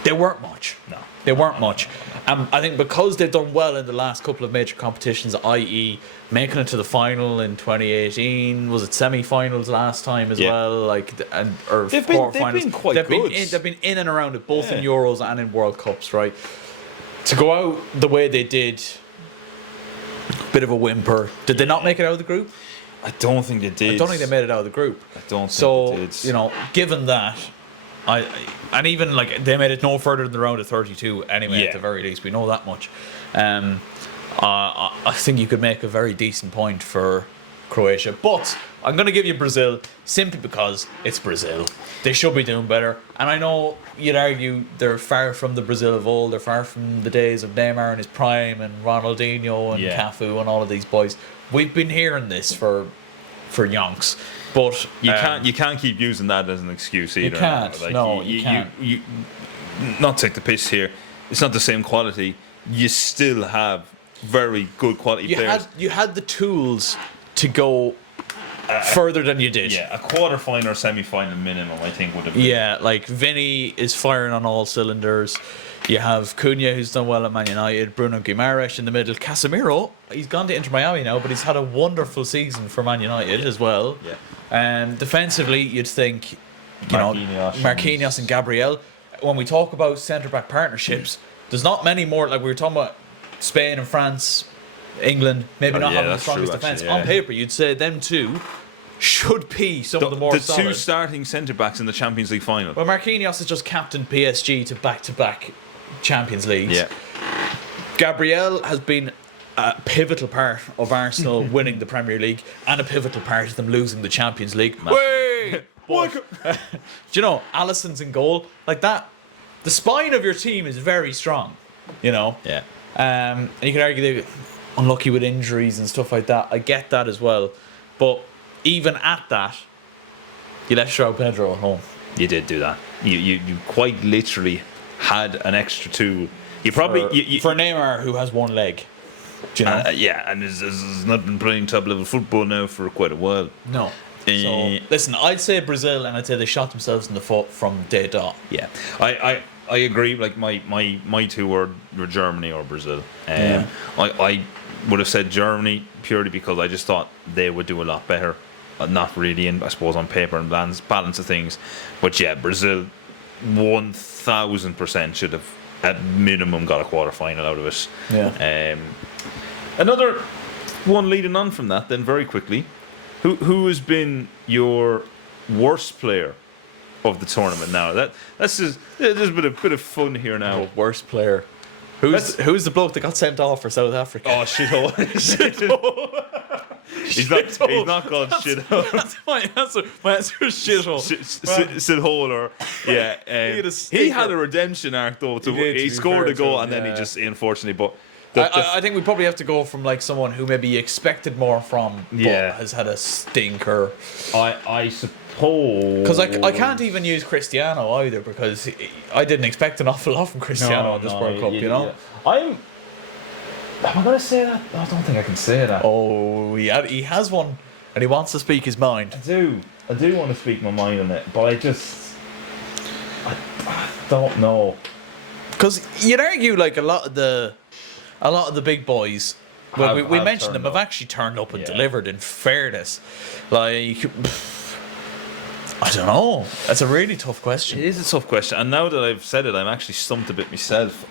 they weren't much. No. They weren't much. I think because they've done well in the last couple of major competitions, i.e. making it to the final in 2018, was it semi-finals last time as Yeah. well? Like, or They've been- quarterfinals. they've been quite They've good. They've been in and around it, both in Yeah. Euros and in World Cups, right? To go out the way they did, bit of a whimper. Did they not make it out of the group? I don't think they did. I don't think they made it out of the group. I don't think So, they did. you know, given that, and even like they made it no further than the round of 32 anyway, Yeah. at the very least. We know that much. I think you could make a very decent point for Croatia. But I'm going to give you Brazil simply because it's Brazil. They should be doing better. And I know you'd argue they're far from the Brazil of old. They're far from the days of Neymar in his prime and Ronaldinho and Yeah. Cafu and all of these boys. We've been hearing this for yonks. But you can't keep using that as an excuse either. can't. No, you can't. You not take the piss here. It's not the same quality. You still have very good quality players. you had the tools to go further than you did. Yeah, a quarter final or semi final minimum, I think, would have been. Yeah, like Vinny is firing on all cylinders. You have Cunha, who's done well at Man United. Bruno Guimaraes in the middle. Casemiro, he's gone to Inter Miami now, but he's had a wonderful season for Man United as well. Yeah. Defensively, you'd think, Marquinhos Marquinhos and Gabriel. When we talk about centre back partnerships, there's not many more. Like we were talking about Spain and France, England, maybe not having the that's true, strongest actually, defence. yeah. On paper, you'd say them two should be some of the more solid. two starting centre backs in the Champions League final. Well, Marquinhos has just captained PSG to back-to-back Champions Leagues. Yeah. Gabriel has been a pivotal part of Arsenal winning the Premier League and a pivotal part of them losing the Champions League. Wait! But, do you know, Alisson's in goal. Like that, the spine of your team is very strong, you know? Yeah. And you could argue they're unlucky with injuries and stuff like that. I get that as well. But even at that, you left João Pedro at home. You did do that. You quite literally had an extra tool. You probably For Neymar, who has one leg. Do you know? yeah, and has not been playing top level football now for quite a while. No. So, listen, I'd say Brazil, and I'd say they shot themselves in the foot from day dot. Yeah, I agree. Like my two were Germany or Brazil. Yeah. I would have said Germany purely because I just thought they would do a lot better. Not really, I suppose, on paper and balance of things. But yeah, Brazil 1000% should have at minimum got a quarter final out of it. Yeah. Another one leading on from that, then very quickly, who has been your worst player of the tournament now? That's just there's a bit of fun here now. Worst player. Who's the bloke that got sent off for South Africa? Oh shit! He's not called shithole. That's my answer is shithole. Shithole, or yeah. had a He stinker. had a redemption arc though. He did, to He be scored fair a goal to him, and then he yeah. just unfortunately. But I think we probably have to go from like someone who maybe you expected more from, but Yeah. has had a stinker. I suppose Because I can't even use Cristiano either, because I didn't expect an awful lot from Cristiano in this World Cup. You know. Am I going to say that? I don't think I can say that. Oh, he has one, and he wants to speak his mind. I do want to speak my mind on it, but I don't know. Because you'd argue like a lot of the big boys. Well, we Have mentioned them. turned Have up. actually turned up and Yeah. delivered. In fairness, like I don't know. That's a really tough question. It is a tough question, and now that I've said it, I'm actually stumped a bit myself.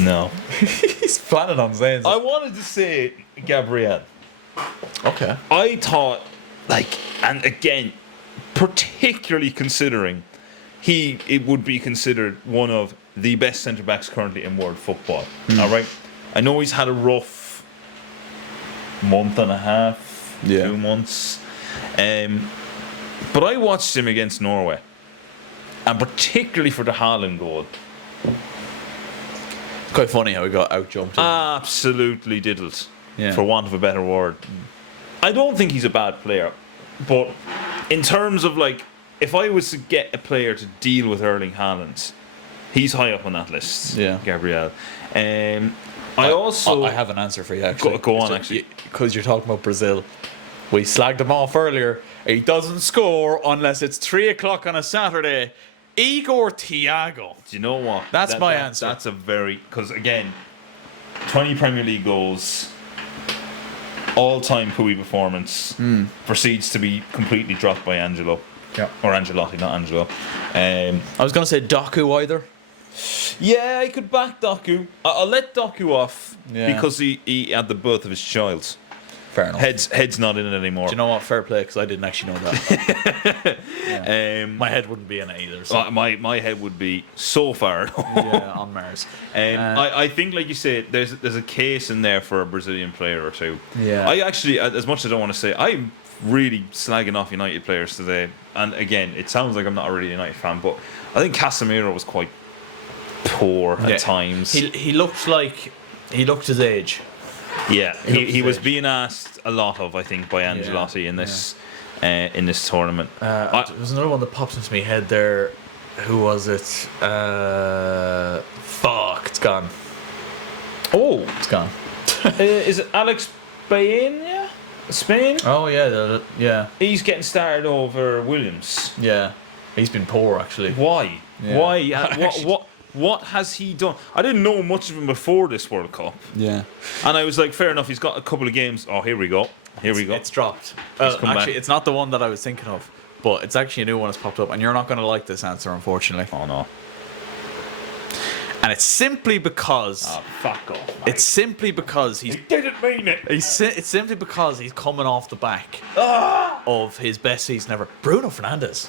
No. He's planning on saying. I wanted to say Gabriel. Okay. I thought, like, and again, particularly considering it would be considered one of the best centre backs currently in world football. All right, I know he's had a rough month and a half, Yeah. 2 months, but I watched him against Norway, and particularly for the Haaland goal, Quite funny how he got out jumped. absolutely diddled, Yeah. for want of a better word. I don't think he's a bad player, but in terms of like, if I was to get a player to deal with Erling Haaland, he's high up on that list. Yeah. Gabriel. I also I have an answer for you actually. Go on, actually. Because you're talking about Brazil. We slagged him off earlier. He doesn't score unless it's 3:00 on a Saturday. Igor Thiago. Do you know what? That's my answer. That's a very, because again, 20 Premier League goals, all-time Pui performance, proceeds to be completely dropped by Angelo. Yeah. Or Angelotti, not Angelo. I was going to say Doku either. Yeah, I could back Doku. I'll let Doku off Yeah. because he had the birth of his child. Fair enough. Head's not in it anymore. Do you know what? Fair play, because I didn't actually know that. My My head wouldn't be in it either. So. my head would be so far. Yeah, on Mars. I think, like you said, there's a case in there for a Brazilian player or two. Yeah. I actually, as much as I don't want to say, I'm really slagging off United players today. And again, it sounds like I'm not a really United fan, but I think Casemiro was quite poor at times. He looked his age. Yeah, He looked he was his age. being asked a lot of, I think, by Angelotti in this tournament. There's another one that pops into my head there. Who was it? Fuck, it's gone. Oh, It's gone. is it Alex Baena? Spain? Oh yeah, yeah, He's getting started over Williams. yeah. He's been poor actually. Why? Yeah. Why? What has he done? I didn't know much of him before this World Cup, Yeah. and I was like, fair enough. He's got a couple of games. Oh, here we go. It's dropped. He's come Actually, back. it's not the one that I was thinking of, but it's actually a new one that's popped up, and you're not going to like this answer, unfortunately. Oh no. And it's simply because Fuck off. Mate. it's simply because He didn't mean it. it's simply because he's coming off the back of his best season ever. Bruno Fernandes.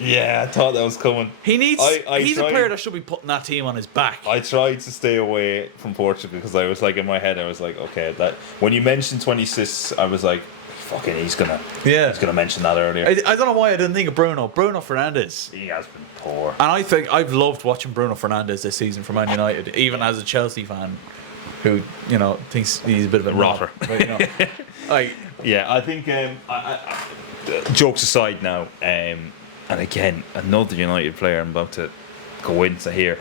Yeah, I thought that was coming. He needs. I He's a tried- player that should be putting that team on his back. I tried to stay away from Portugal because I was like, in my head, I was like, okay, that when you mentioned 20 assists, I was like, fucking, he's gonna mention that earlier. I don't know why I didn't think of Bruno Fernandes. He has been poor. And I think I've loved watching Bruno Fernandes this season for Man United, even as a Chelsea fan, who thinks he's a bit of a Rotter. knob, but, like Yeah, I think. Jokes aside now, and again, another United player I'm about to go into here.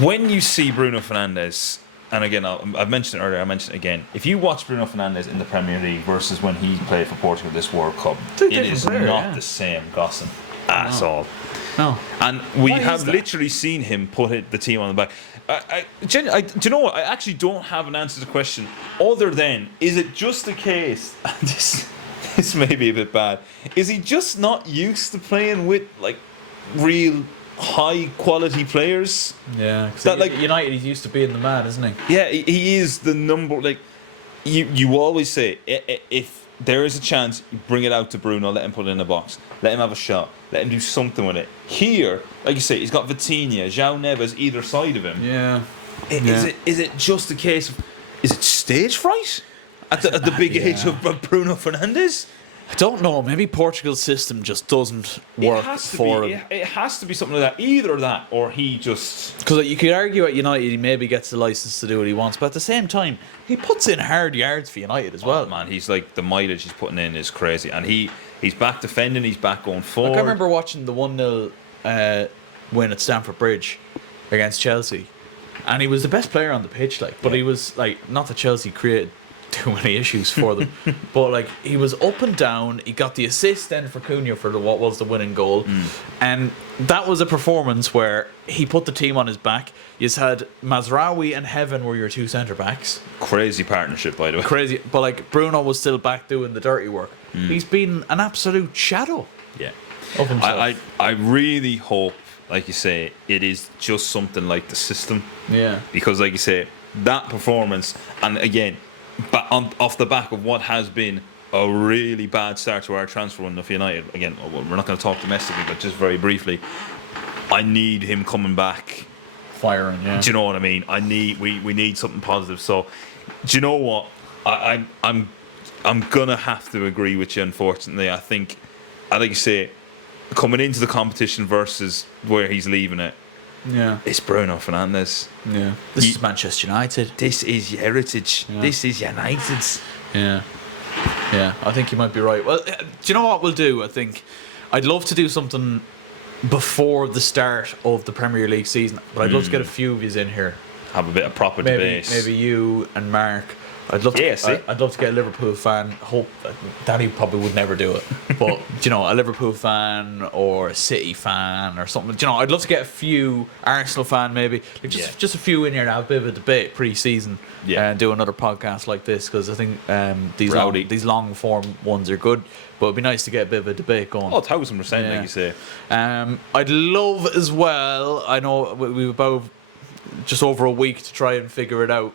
When you see Bruno Fernandes, and again, I've mentioned it earlier, I mentioned it again. If you watch Bruno Fernandes in the Premier League versus when he played for Portugal this World Cup, Two it different is player, not yeah. the same Gosson at all. no. And we Why is have that? literally seen him put the team on the back. Do you know what? I actually don't have an answer to the question other than, is it just a case, and this may be a bit bad, is he just not used to playing with like real high quality players? Yeah, That, like- United, he's used to being the man, isn't he? Yeah, he is the number, like, you always say, if there is a chance you bring it out to Bruno, let him put it in the box, let him have a shot, let him do something with it. Here, like you say, he's got Vitinha, João Neves either side of him. Yeah. Is it just a case of, is it stage fright at the big age of Bruno Fernandes? I don't know. Maybe Portugal's system just doesn't work for him. It has to be something like that. Either that, or he just. Because you could argue at United, he maybe gets the license to do what he wants, but at the same time, he puts in hard yards for United as well. Oh, man, he's like, the mileage he's putting in is crazy, and he's back defending. He's back going forward. Like I remember watching the 1-0 win at Stamford Bridge against Chelsea, and he was the best player on the pitch. But he was like, not that Chelsea created too many issues for them, but like he was up and down. He got the assist then for Cunha for what was the winning goal, and that was a performance where he put the team on his back. You had Mazraoui and Heaven were your two centre backs. Crazy partnership, by the way. Crazy, but like Bruno was still back doing the dirty work. He's been an absolute shadow. Yeah, of himself. I really hope, like you say, it is just something like the system. Yeah, because like you say, that performance, and again, but off the back of what has been a really bad start to our transfer window for United. Again, we're not going to talk domestically, but just very briefly, I need him coming back, firing. Yeah, do you know what I mean? We need something positive. So, do you know what? I'm gonna have to agree with you. Unfortunately, I think, like you say, coming into the competition versus where he's leaving it. Yeah, it's Bruno Fernandes. Yeah, this is Manchester United. This is your heritage. Yeah. This is United's. Yeah, yeah. I think you might be right. Well, do you know what we'll do? I think I'd love to do something before the start of the Premier League season, but I'd love to get a few of you in here. Have a bit of proper debate. Maybe you and Mark. I'd love to get a Liverpool fan. Hope Danny probably would never do it, but you know, a Liverpool fan or a City fan or something. You know, I'd love to get a few Arsenal fan, maybe like just a few in here to have a bit of a debate pre-season, and do another podcast like this, because I think these long form ones are good, but it'd be nice to get a bit of a debate going. 1,000%, like you say. I'd love as well. I know we've about just over a week to try and figure it out.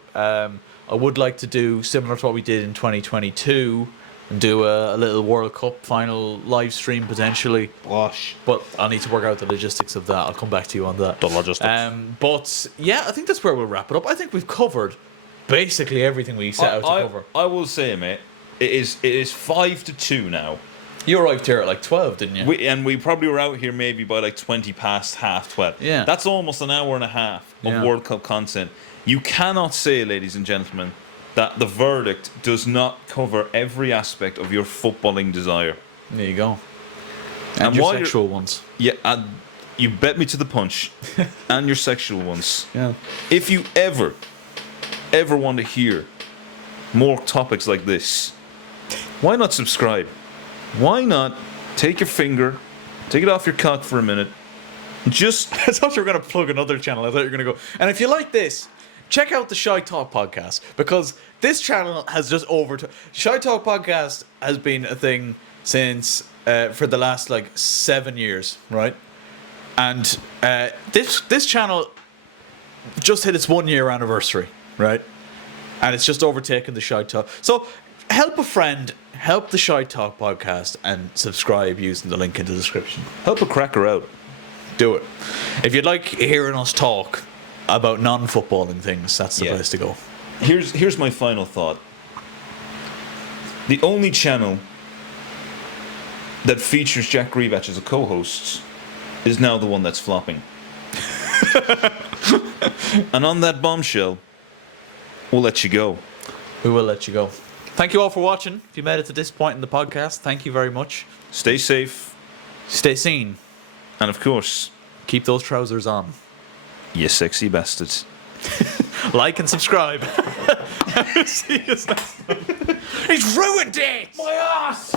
I would like to do similar to what we did in 2022 and do a little World Cup final live stream potentially. Gosh. But I'll need to work out the logistics of that. I'll come back to you on that. The logistics. But yeah, I think that's where we'll wrap it up. I think we've covered basically everything we set out to cover. I will say, mate, it is 5-2 now. You arrived here at like 12, didn't you? We probably were out here maybe by like 20 past 12:30. Yeah. That's almost an hour and a half of World Cup content. You cannot say, ladies and gentlemen, that the verdict does not cover every aspect of your footballing desire. There you go. And your sexual ones. Yeah, you bet me to the punch. And your sexual ones. Yeah. If you ever want to hear more topics like this, why not subscribe? Why not take your finger, take it off your cock for a minute, just... I thought you were going to plug another channel. I thought you were going to go... And if you like this, check out the Shy Talk podcast, because this channel has just Shy Talk podcast has been a thing since for the last like 7 years, right? And this channel just hit its 1 year anniversary, right? And it's just overtaken the Shy Talk. So help a friend, help the Shy Talk podcast, and subscribe using the link in the description. Help a cracker out. Do it. If you'd like hearing us talk about non-footballing things, that's the place to go. Here's my final thought. The only channel that features Jack Greavach as a co-host is now the one that's flopping. And on that bombshell, we'll let you go. We will let you go. Thank you all for watching. If you made it to this point in the podcast, thank you very much. Stay safe. Stay sane. And of course, keep those trousers on. You sexy bastards. Like and subscribe. See you next time. He's ruined it! My ass!